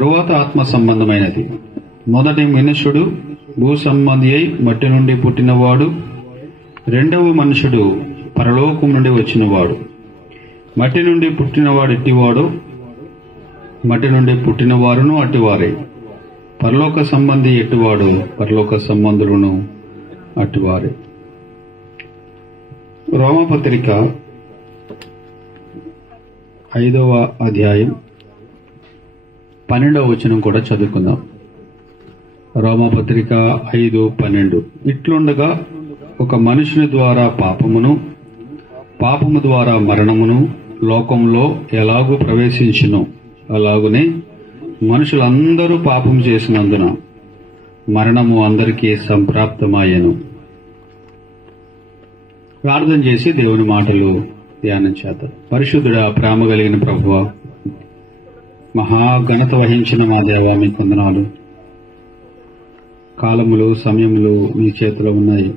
తరువాత ఆత్మ సంబంధమైనది. మొదటి మనుష్యుడు భూ సంబంధి అయి మట్టి నుండి పుట్టినవాడు, రెండవ మనుషుడు పరలోకం నుండి వచ్చినవాడు. మట్టి నుండి పుట్టినవాడు ఎట్టివాడు, మట్టి నుండి పుట్టిన వారును అట్టివారే. పరలోక సంబంధి ఎట్టివాడు, పరలోక సంబంధులను అట్టివారే. రోమపత్రిక 5వ అధ్యాయం 12వ వచనం కూడా చదువుకుందాం. రోమపత్రిక 5:12. ఇట్లుండగా ఒక మనుషుని ద్వారా పాపమును, పాపము ద్వారా మరణమును లోకంలో ఎలాగూ ప్రవేశించును, అలాగునే మనుషులందరూ పాపం చేసినందున మరణము అందరికీ సంప్రాప్తమాయెను. ప్రార్థన చేసి దేవుని మాటలు ధ్యానం చేద్దాం. పరిశుద్ధుడా, ప్రేమ కలిగిన ప్రభువా, మహాఘనత వహించిన మా దేవా, మీ వందనాలు. కాలములు, సమయములు మీ చేతిలో ఉన్నాయి.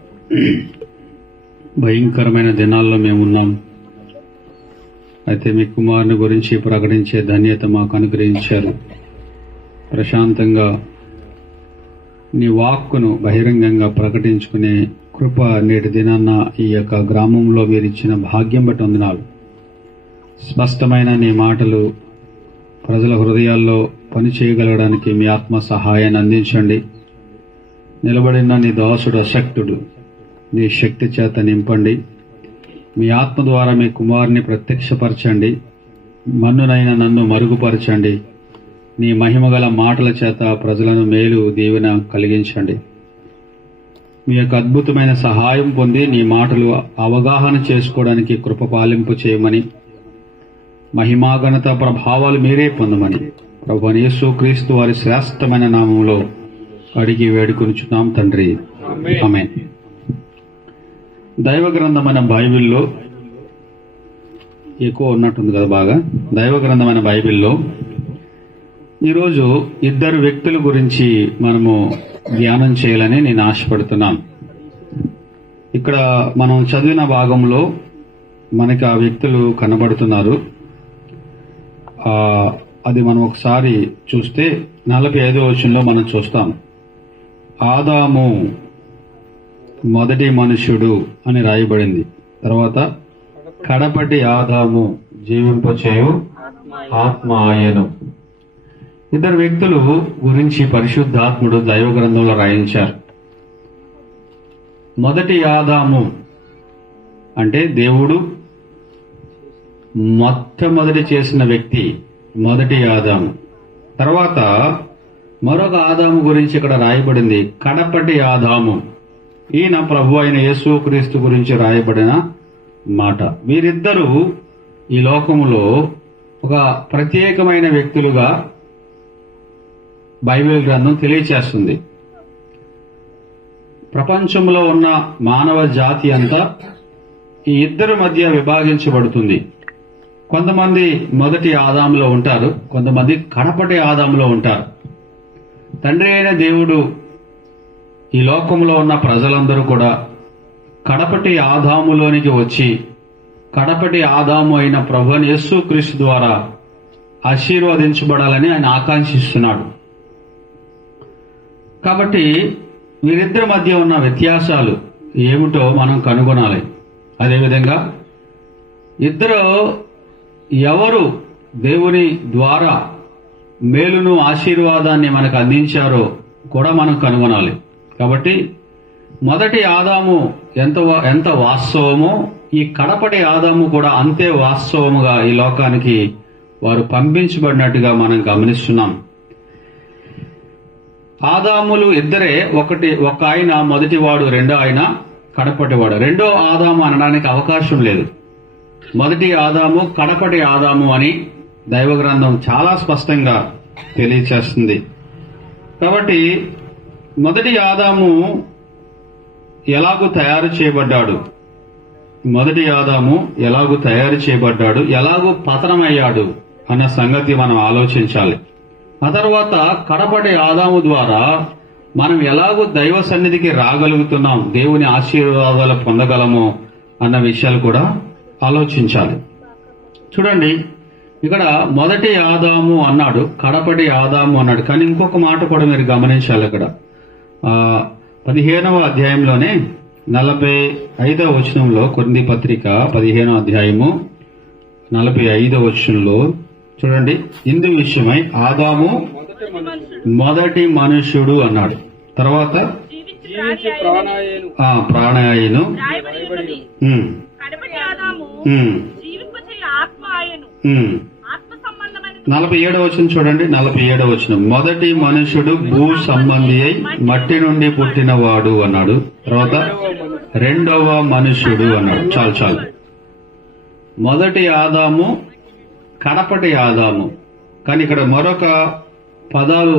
భయంకరమైన దినాల్లో మేమున్నాం. అయితే మీ కుమారుని గురించి ప్రకటించే ధన్యత మాకు అనుగ్రహించారు. ప్రశాంతంగా నీ వాక్కును బహిరంగంగా ప్రకటించుకునే కృప నేటి దినాన్న ఈ యొక్క గ్రామంలో మీరు ఇచ్చిన భాగ్యం బట్టి వందనాలు. స్పష్టమైన నీ మాటలు ప్రజల హృదయాల్లో పని చేయగలగడానికి మీ ఆత్మ సహాయాన్ని అందించండి. నిలబడిన నీ దాసుడు అశక్తుడు, నీ శక్తి చేత నింపండి. మీ ఆత్మ ద్వారా మీ కుమారుని ప్రత్యక్షపరచండి. మన్నునైన నన్ను మరుగుపరచండి. నీ మహిమగల మాటల చేత ప్రజలను మేలు దీవెన కలిగించండి. మీ యొక్క అద్భుతమైన సహాయం పొంది నీ మాటలు అవగాహన చేసుకోవడానికి కృప పాలింపు చేయమని, మహిమాఘనత ప్రభావాలు మీరే పొందమని ప్రభువైన యేసుక్రీస్తు వారి శ్రేష్టమైన నామంలో అడిగి వేడుకొనుచున్నాం తండ్రి, ఆమేన్. దైవ గ్రంథమైన బైబిల్లో ఎక్కువ ఉన్నట్టుంది కదా బాగా. దైవ గ్రంథమైన బైబిల్లో ఈరోజు ఇద్దరు వ్యక్తుల గురించి మనము ధ్యానం చేయాలని నేను ఆశపడుతున్నాను. ఇక్కడ మనం చదివిన భాగంలో మనకి ఆ వ్యక్తులు కనబడుతున్నారు. అది మనం ఒకసారి చూస్తే 45వ వచనంలో మనం చూస్తాం. ఆదాము మొదటి మనుష్యుడు అని రాయబడింది. తర్వాత కడపటి ఆదాము జీవింపచేయు ఆత్మ ఆయను. ఇద్దరు వ్యక్తులు గురించి పరిశుద్ధాత్ముడు దైవ గ్రంథంలో రాయించారు. మొదటి ఆదాము అంటే దేవుడు మొట్టమొదటి చేసిన వ్యక్తి మొదటి ఆదాము. తర్వాత మరొక ఆదాము గురించి ఇక్కడ రాయబడింది కడపటి ఆదాము. ఈయన ప్రభు అయిన యేసుక్రీస్తు గురించి రాయబడిన మాట. వీరిద్దరూ ఈ లోకములో ఒక ప్రత్యేకమైన వ్యక్తులుగా బైబిల్ గ్రంథం తెలియచేస్తుంది. ప్రపంచంలో ఉన్న మానవ జాతి అంతా ఈ ఇద్దరి మధ్య విభాగించబడుతుంది. కొంతమంది మొదటి ఆదాములో ఉంటారు, కొంతమంది కడపటి ఆదాములో ఉంటారు. తండ్రి అయిన దేవుడు ఈ లోకంలో ఉన్న ప్రజలందరూ కూడా కడపటి ఆదాములోనికి వచ్చి కడపటి ఆదాము అయిన ప్రభువైన యేసుక్రీస్తు ద్వారా ఆశీర్వదించబడాలని ఆయన ఆకాంక్షిస్తున్నాడు. కాబట్టి వీరిద్దరి మధ్య ఉన్న వ్యత్యాసాలు ఏమిటో మనం కనుగొనాలి. అదేవిధంగా ఇద్దరు ఎవరు దేవుని ద్వారా మేలును ఆశీర్వాదాన్ని మనకు అందించారో కూడా మనం కనుగొనాలి. కాబట్టి మొదటి ఆదాము ఎంత వాస్తవమో ఈ కడపటి ఆదాము కూడా అంతే వాస్తవముగా ఈ లోకానికి వారు పంపించబడినట్టుగా మనం గమనిస్తున్నాం. ఆదాములు ఇద్దరే, ఒక ఆయన మొదటివాడు, రెండో ఆయన కడపటివాడు. రెండో ఆదాము అనడానికి అవకాశం లేదు. మొదటి ఆదాము కడపటి ఆదాము అని దైవ గ్రంథం చాలా స్పష్టంగా తెలియచేస్తుంది. కాబట్టి మొదటి ఆదాము ఎలాగూ తయారు చేయబడ్డాడు, మొదటి ఆదాము ఎలాగూ తయారు చేయబడ్డాడు, ఎలాగూ పతనమయ్యాడు అన్న సంగతి మనం ఆలోచించాలి. ఆ తర్వాత కడపటి ఆదాము ద్వారా మనం ఎలాగూ దైవ సన్నిధికి రాగలుగుతున్నాం, దేవుని ఆశీర్వాదాలు పొందగలము అన్న విషయాలు కూడా ఆలోచించాలి. చూడండి, ఇక్కడ మొదటి ఆదాము అన్నాడు, కడపటి ఆదాము అన్నాడు. కానీ ఇంకొక మాట కూడా మీరు గమనించాలి. ఇక్కడ 15వ అధ్యాయంలోనే 45వ వచనంలో, కొరింథీ పత్రిక 15వ అధ్యాయము 45వ వచనంలో చూడండి, ఇందు విషయమై ఆదాము మొదటి మనుష్యుడు అన్నాడు. తర్వాత ప్రాణాయను, 47వ వచనం చూడండి. 47వ వచనం, మొదటి మనుషుడు భూ సంబంధి అయి మట్టి నుండి పుట్టినవాడు అన్నాడు. తర్వాత రెండవ మనుష్యుడు అన్నాడు. చాలు. మొదటి ఆదాము, కడపటి ఆదాము. కానీ ఇక్కడ మరొక పదాలు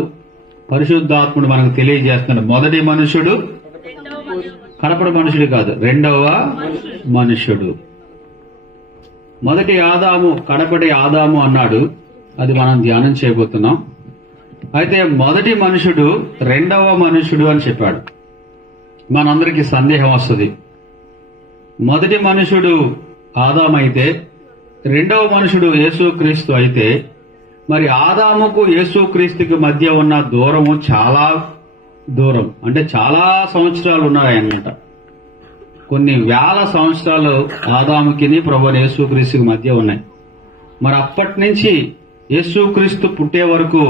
పరిశుద్ధాత్ముడు మనకు తెలియజేస్తున్నాడు. మొదటి మనుషుడు కడపటి మనుషుడు కాదు, రెండవ మనుషుడు. మొదటి ఆదాము, కడపటి ఆదాము అన్నాడు. అది మనం ధ్యానం చేయబోతున్నాం. అయితే మొదటి మనుషుడు రెండవ మనుషుడు అని చెప్పాడు. మనందరికీ సందేహం వస్తుంది, మొదటి మనుషుడు ఆదాము అయితే రెండవ మనుషుడు యేసుక్రీస్తు అయితే మరి ఆదాముకు యేసుక్రీస్తుకి మధ్య ఉన్న దూరము చాలా దూరం, అంటే చాలా సంవత్సరాలు ఉన్నాయన్నమాట. కొన్ని వేల సంవత్సరాలు ఆదాముకి ప్రభువైన యేసుక్రీస్తుకి మధ్య ఉన్నాయి. మరి అప్పటి నుంచి యేసుక్రీస్తు పుట్టే వరకు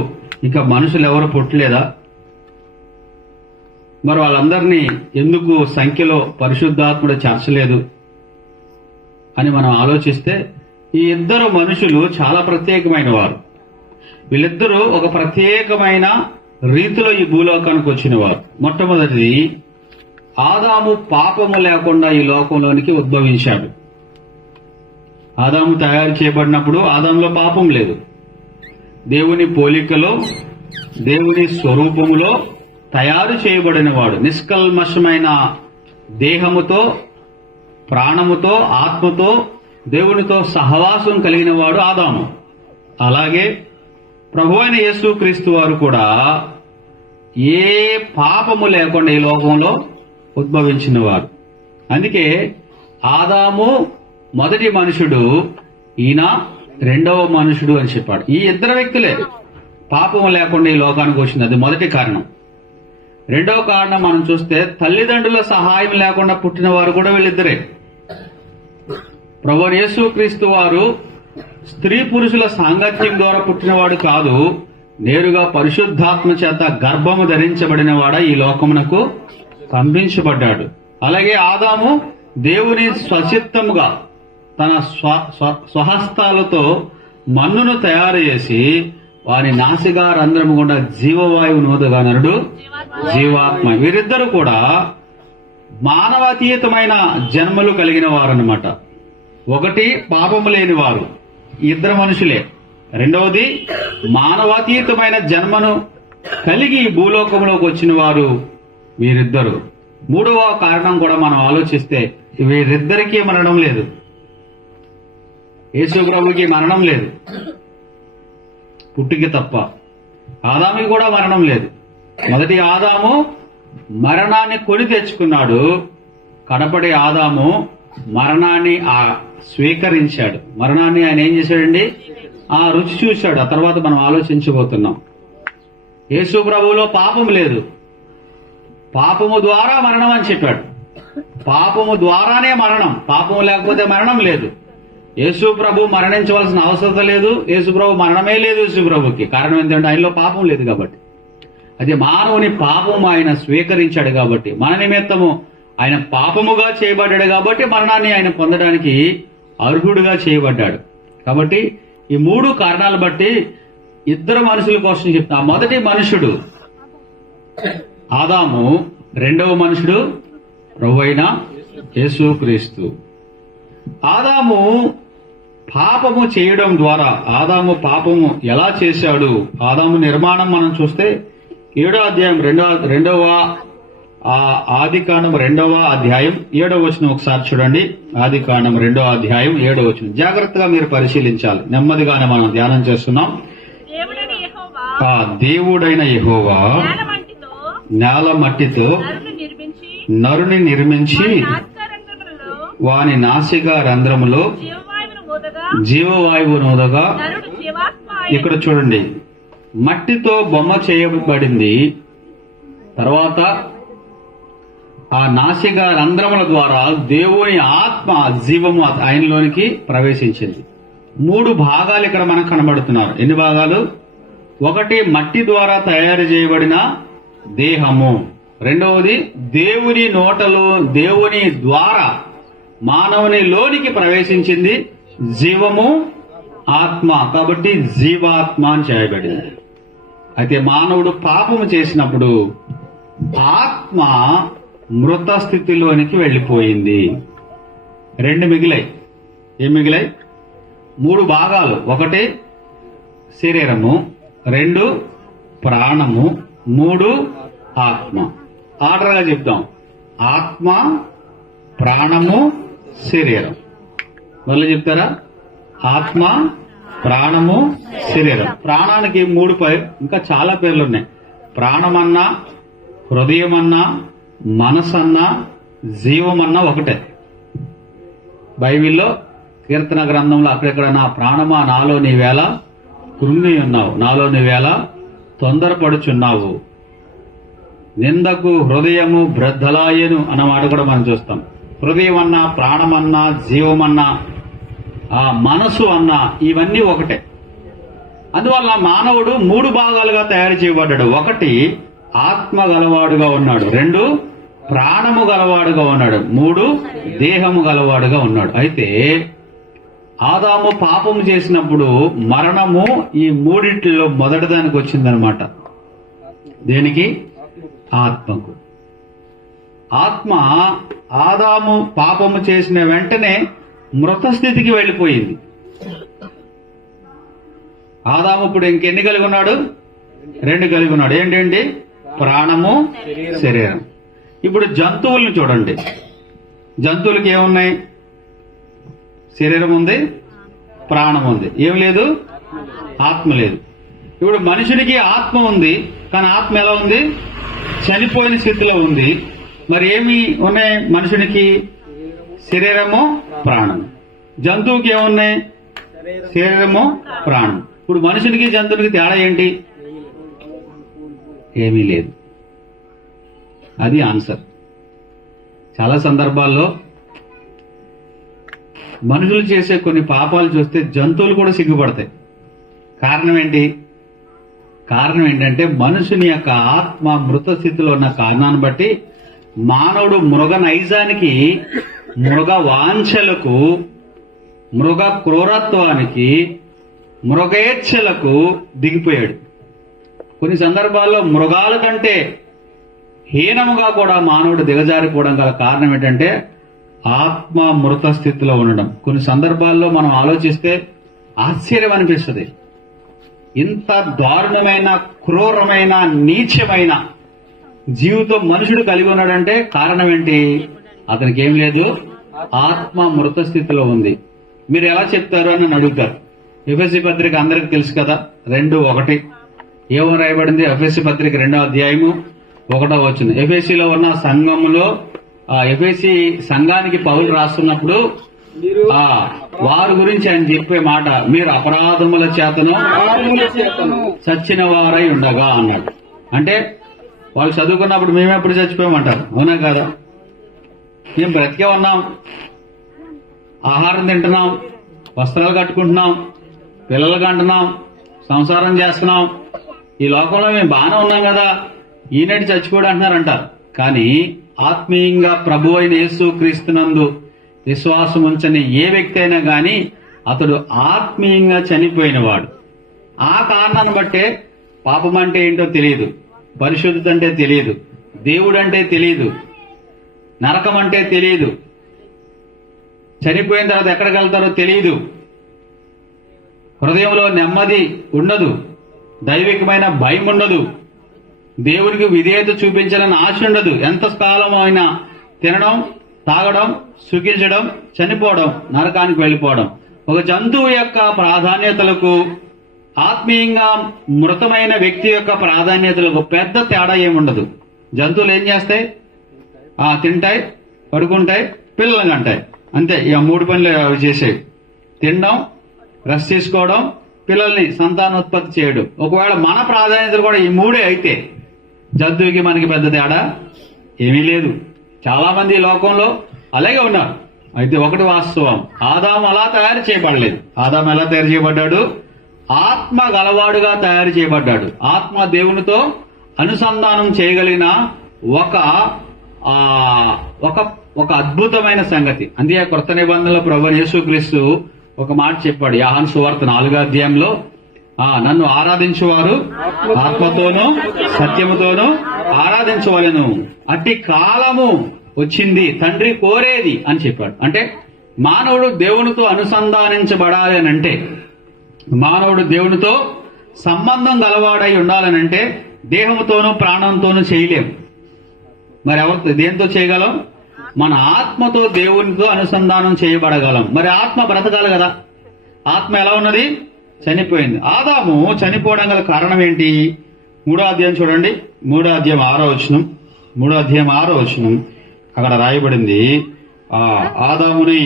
ఇంకా మనుషులు ఎవరు పుట్టలేదా? మరి వాళ్ళందరినీ ఎందుకు సంఖ్యలో పరిశుద్ధాత్ముడు చేర్చలేదు అని మనం ఆలోచిస్తే, ఈ ఇద్దరు మనుషులు చాలా ప్రత్యేకమైన వారు. వీళ్ళిద్దరూ ఒక ప్రత్యేకమైన రీతిలో ఈ భూలోకానికి వచ్చిన వారు. మొట్టమొదటిది, ఆదాము పాపము లేకుండా ఈ లోకంలోనికి ఉద్భవించాడు. ఆదాము తయారు చేయబడినప్పుడు ఆదాములో పాపం లేదు. దేవుని పోలికలో, దేవుని స్వరూపములో తయారు చేయబడిన వాడు. నిష్కల్మషమైన దేహముతో, ప్రాణముతో, ఆత్మతో దేవునితో సహవాసం కలిగిన వాడు ఆదాము. అలాగే ప్రభువైన యేసుక్రీస్తు వారు కూడా ఏ పాపము లేకుండా ఈ లోకంలో ఉద్భవించిన వారు. అందుకే ఆదాము మొదటి మనుషుడు, ఈయన రెండవ మనుషుడు అని చెప్పాడు. ఈ ఇద్దరు వ్యక్తులే పాపము లేకుండా ఈ లోకానికి వచ్చింది. అది మొదటి కారణం. రెండవ కారణం మనం చూస్తే, తల్లిదండ్రుల సహాయం లేకుండా పుట్టిన వారు కూడా వీళ్ళిద్దరే. ప్రభువైన యేసుక్రీస్తు వారు స్త్రీ పురుషుల సాంగత్యం ద్వారా పుట్టినవాడు కాదు, నేరుగా పరిశుద్ధాత్మ చేత గర్భము ధరించబడిన వాడ ఈ లోకమునకు పంపించబడ్డాడు. అలాగే ఆదాము దేవుని స్వచిత్తముగా తన స్వహస్తాలతో మన్నును తయారు చేసి వారి నాసిగా రంధ్రము గుండా జీవవాయువు నోదగా నరుడు జీవాత్మ. వీరిద్దరూ కూడా మానవాతీతమైన జన్మలు కలిగిన వారన్నమాట. ఒకటి పాపము లేని వారు, ఇద్దరు మనుషులే. రెండవది మానవాతీతమైన జన్మను కలిగి భూలోకంలోకి వచ్చిన వారు వీరిద్దరు. మూడవ కారణం కూడా మనం ఆలోచిస్తే, వీరిద్దరికీ మరణం లేదు. యేసు ప్రభువుకి మరణం లేదు, పుట్టుకి తప్ప. ఆదాముకి కూడా మరణం లేదు. మొదటి ఆదాము మరణాన్ని కొని తెచ్చుకున్నాడు, కడపడి ఆదాము మరణాన్ని స్వీకరించాడు. మరణాన్ని ఆయన ఏం చేశాడండి? రుచి చూశాడు. ఆ తర్వాత మనం ఆలోచించబోతున్నాం. యేసు ప్రభువులో పాపం లేదు, పాపము ద్వారా మరణం అని చెప్పాడు. పాపము ద్వారానే మరణం, పాపము లేకపోతే మరణం లేదు. యేసు ప్రభు మరణించవలసిన అవసరం లేదు, యేసు ప్రభు మరణమే లేదు యేసు ప్రభుకి. కారణం ఏంటంటే ఆయనలో పాపం లేదు కాబట్టి. అదే మానవుని పాపము ఆయన స్వీకరించాడు కాబట్టి, మన నిమిత్తము ఆయన పాపముగా చేయబడ్డాడు కాబట్టి మరణాన్ని ఆయన పొందడానికి అర్హుడుగా చేయబడ్డాడు. కాబట్టి ఈ మూడు కారణాలు బట్టి ఇద్దరు మనుషుల కోసం చెప్తా. మొదటి మనుషుడు ఆదాము, రెండవ మనుషుడు ప్రభువైన యేసుక్రీస్తు. ఆదాము పాపము చేయడం ద్వారా, ఆదాము పాపము ఎలా చేశాడు? ఆదాము నిర్మాణం మనం చూస్తే 7వ అధ్యాయం రెండవ ఆదికాండం 2వ అధ్యాయం 7వ వచనం ఒకసారి చూడండి. ఆదికాండం 2వ అధ్యాయం 7వ వచనం జాగ్రత్తగా మీరు పరిశీలించాలి. నెమ్మదిగానే మనం ధ్యానం చేస్తున్నాం. దేవుడైన యెహోవా నేల మట్టితో నరుని నిర్మించి వాని నాసికా రంధ్రములో జీవవాయువు నోదగా ఇక్కడ చూడండి, మట్టితో బొమ్మ చేయబడింది. తర్వాత ఆ నాసిక రంధ్రముల ద్వారా దేవుని ఆత్మ జీవము ఆయనలోనికి ప్రవేశించింది. 3 భాగాలు ఇక్కడ మనకు కనబడుతున్నారు. ఎన్ని భాగాలు? ఒకటి మట్టి ద్వారా తయారు చేయబడిన దేహము, రెండవది దేవుని నోటలో దేవుని ద్వారా మానవుని లోనికి ప్రవేశించింది జీవము, ఆత్మ. కాబట్టి జీవాత్మ అని చేయబడింది. అయితే మానవుడు పాపము చేసినప్పుడు ఆత్మ మృత స్థితిలోనికి వెళ్లిపోయింది. 2 మిగిలాయి. ఏం మిగిలాయి? 3 భాగాలు. ఒకటి శరీరము, 2 ప్రాణము, 3 ఆత్మ. ఆర్డర్గా చెప్తాం: ఆత్మ, ప్రాణము, శరీరం. మళ్ళీ చెప్తారా? ఆత్మ, ప్రాణము, శరీరం. ప్రాణానికి 3 ఇంకా చాలా పేర్లు ఉన్నాయి. ప్రాణమన్నా, హృదయమన్నా, మనసన్నా, జీవమన్నా ఒకటే. బైబిల్లో కీర్తన గ్రంథంలో అక్కడెక్కడ నా ప్రాణమా నాలో నీవేళ కృంగి ఉన్నావు, నాలో నీవేళ తొందరపడుచున్నావు, నిందకు హృదయము బ్రద్దలాయను అన్నమాట కూడా మనం చూస్తాం. హృదయం అన్నా, ప్రాణమన్నా, జీవమన్నా, ఆ మనసు అన్నా ఇవన్నీ ఒకటే. అందువల్ల మానవుడు 3 భాగాలుగా తయారు చేయబడ్డాడు. ఒకటి ఆత్మ గలవాడుగా ఉన్నాడు, 2 ప్రాణము గలవాడుగా ఉన్నాడు, 3 దేహము గలవాడుగా ఉన్నాడు. అయితే ఆదాము పాపము చేసినప్పుడు మరణము ఈ 3 మొదటి దానికి వచ్చిందనమాట. దేనికి? ఆత్మకు. ఆత్మ ఆదాము పాపము చేసిన వెంటనే మృత స్థితికి వెళ్లిపోయింది. ఆదాము ఇప్పుడు ఇంకెన్ని కలిగి ఉన్నాడు? 2 కలిగి ఉన్నాడు. ఏంటండి? ప్రాణము, శరీరం. ఇప్పుడు జంతువులను చూడండి. జంతువులకి ఏమున్నాయి? శరీరం ఉంది, ప్రాణం ఉంది, ఏం లేదు? ఆత్మ లేదు. ఇప్పుడు మనుషునికి ఆత్మ ఉంది, కానీ ఆత్మ ఎలా ఉంది? చనిపోయిన స్థితిలో ఉంది. మరి ఏమి ఉన్నాయి మనుషునికి? శరీరము, ప్రాణము. జంతువుకి ఏమున్నాయి? శరీరము, ప్రాణం. ఇప్పుడు మనుషునికి జంతువునికి తేడా ఏంటి? ఏమీ లేదు. అది ఆన్సర్. చాలా సందర్భాల్లో మనుషులు చేసే కొన్ని పాపాలు చూస్తే జంతువులు కూడా సిగ్గుపడతాయి. కారణం ఏంటి? కారణం ఏంటంటే మనుషుని యొక్క ఆత్మ మృత స్థితిలో ఉన్న కారణాన్ని బట్టి మానవుడు మృగ నైజానికి, మృగ వాంఛలకు, మృగ క్రూరత్వానికి, మృగేచ్ఛలకు దిగిపోయాడు. కొన్ని సందర్భాల్లో మృగాల కంటే హీనముగా కూడా మానవుడు దిగజారిపోవడం గల కారణం ఏంటంటే ఆత్మ మృత స్థితిలో ఉండడం. కొన్ని సందర్భాల్లో మనం ఆలోచిస్తే ఆశ్చర్యం అనిపిస్తుంది. ఇంత దారుణమైన, క్రూరమైన, నీచమైన జీవితం మనుషుడు కలిగి ఉన్నాడంటే కారణం ఏంటి? అతనికి ఏం లేదు, ఆత్మ మృత స్థితిలో ఉంది. మీరు ఎలా చెప్తారు అని నన్ను అడుగుతారు. ఎఫెసీ పత్రిక అందరికి తెలుసు కదా, 2:1 ఏమో రాయబడింది? ఎఫెసీ పత్రిక 2వ అధ్యాయము 1వ వచనం. ఎఫెసీలో ఉన్న సంఘములో ఎఫెసీ సంఘానికి పౌలు రాస్తున్నప్పుడు వారి గురించి ఆయన చెప్పే మాట, మీరు అపరాధముల చేతను చచ్చిన వారై ఉండగా అన్నాడు. అంటే వాళ్ళు చదువుకున్నప్పుడు మేమెప్పుడు చచ్చిపోయామంటారు, అవునా కాదా? మేము బ్రతికే ఉన్నాం, ఆహారం తింటున్నాం, వస్త్రాలు కట్టుకుంటున్నాం, పిల్లలు కంటున్నాం, సంసారం చేస్తున్నాం, ఈ లోకంలో మేము బాగానే ఉన్నాం కదా, ఈనాటి చచ్చిపోడు అంటున్నారంటారు. కానీ ఆత్మీయంగా ప్రభు అయిన యేసు క్రీస్తునందు విశ్వాసం ఉంచని ఏ వ్యక్తి అయినా గాని అతడు ఆత్మీయంగా చనిపోయినవాడు. ఆ కారణాన్ని బట్టే పాపం అంటే ఏంటో తెలియదు, పరిశుద్ధత అంటే తెలియదు, దేవుడు అంటే తెలియదు, నరకం అంటే తెలియదు, చనిపోయిన తర్వాత ఎక్కడికి వెళ్తారో తెలియదు, హృదయంలో నెమ్మది ఉండదు, దైవికమైన భయం ఉండదు, దేవునికి విధేయత చూపించాలని ఆశ ఉండదు. ఎంత కాలం అయినా తినడం, తాగడం, సుఖించడం, చనిపోవడం, నరకానికి వెళ్లిపోవడం. ఒక జంతువు యొక్క ప్రాధాన్యతలకు, ఆత్మీయంగా మృతమైన వ్యక్తి యొక్క ప్రాధాన్యతలకు పెద్ద తేడా ఏముండదు. జంతువులు ఏం చేస్తాయి? తింటాయి, పడుకుంటాయి, పిల్లలు కంటాయి, అంతే. ఇక 3 పనులు అవి చేసేవి: తినడం, రెస్ట్ తీసుకోవడం, పిల్లల్ని సంతానోత్పత్తి చేయడు. ఒకవేళ మన ప్రాధాన్యతలు కూడా ఈ మూడే అయితే జంతువుకి మనకి పెద్ద తేడా ఏమీ లేదు. చాలా మంది ఈ లోకంలో అలాగే ఉన్నారు. అయితే ఒకటి వాస్తవం, ఆదాము అలా తయారు చేయబడలేదు. ఆదాము ఎలా తయారు చేయబడ్డాడు? ఆత్మ గలవాడుగా తయారు చేయబడ్డాడు. ఆత్మ దేవునితో అనుసంధానం చేయగలిగిన ఒక ఒక అద్భుతమైన సంగతి. అందుకే కొత్త నిబంధనలో ప్రభువైన యేసుక్రీస్తు ఒక మాట చెప్పాడు. యోహాను సువార్త 4వ అధ్యాయంలో, నన్ను ఆరాధించువారు ఆత్మతోనూ సత్యముతోనూ ఆరాధించవలెను, అట్టి కాలము వచ్చింది తండ్రి కోరేది అని చెప్పాడు. అంటే మానవుడు దేవునితో అనుసంధానించబడాలి అని అంటే, మానవుడు దేవునితో సంబంధం గలవాడై ఉండాలనంటే దేహంతోనూ ప్రాణంతోనూ చేయలేం. మరి ఎవరితో దేంతో చేయగలం? మన ఆత్మతో దేవునితో అనుసంధానం చేయబడగలం. మరి ఆత్మ బ్రతకాలి కదా. ఆత్మ ఎలా ఉన్నది? చనిపోయింది. ఆదాము చనిపోవడం గల కారణం ఏంటి? 3వ అధ్యాయం చూడండి. 3వ అధ్యాయం 6వ వచనం. 3వ అధ్యాయం 6వ వచనం అక్కడ రాయబడింది. ఆదాముని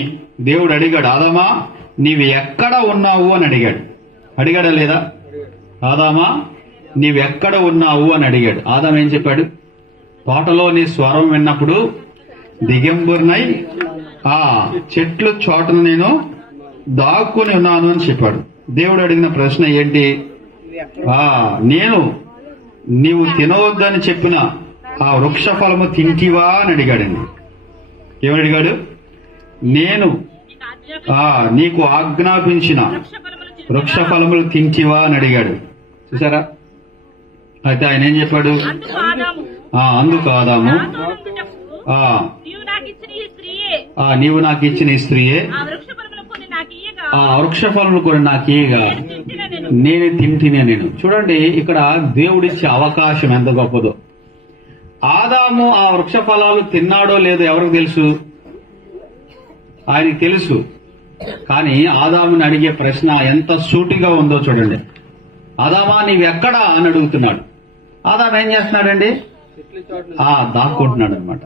దేవుడు అడిగాడు, ఆదామా నీవు ఎక్కడ ఉన్నావు అని అడిగాడు. అడిగాడా లేదా? ఆదామా నీవెక్కడ ఉన్నావు అని అడిగాడు. ఆదాం ఏం చెప్పాడు? తోటలో నీ స్వరం విన్నప్పుడు దిగంబుర్నై చెట్లు చోటను నేను దాక్కుని ఉన్నాను అని చెప్పాడు. దేవుడు అడిగిన ప్రశ్న ఏంటి? నీవు తినవద్దని చెప్పిన ఆ వృక్ష ఫలము తింటివా అని అడిగాడండి. ఏమని అడిగాడు? నేను నీకు ఆజ్ఞాపించిన వృక్ష ఫలములు తింటివా అని అడిగాడు. చూసారా? అయితే ఆయన ఏం చెప్పాడు? అందుకు ఆదాము, నీవు నాకు ఇచ్చిన ఈ స్త్రీయే ఆ వృక్ష ఫలములు కొని నాకు ఇయ్యగా నేనే తింటినే నేను. చూడండి, ఇక్కడ దేవుడిచ్చే అవకాశం ఎంత గొప్పదో. ఆదాము ఆ వృక్ష ఫలాలు తిన్నాడో లేదో ఎవరికి తెలుసు? ఆయనకి తెలుసు. కానీ ఆదాముని అడిగే ప్రశ్న ఎంత సూటిగా ఉందో చూడండి. ఆదామా నీవెక్కడా అని అడుగుతున్నాడు. ఆదాము ఏం చేస్తున్నాడండి? దాక్కుంటున్నాడు అనమాట.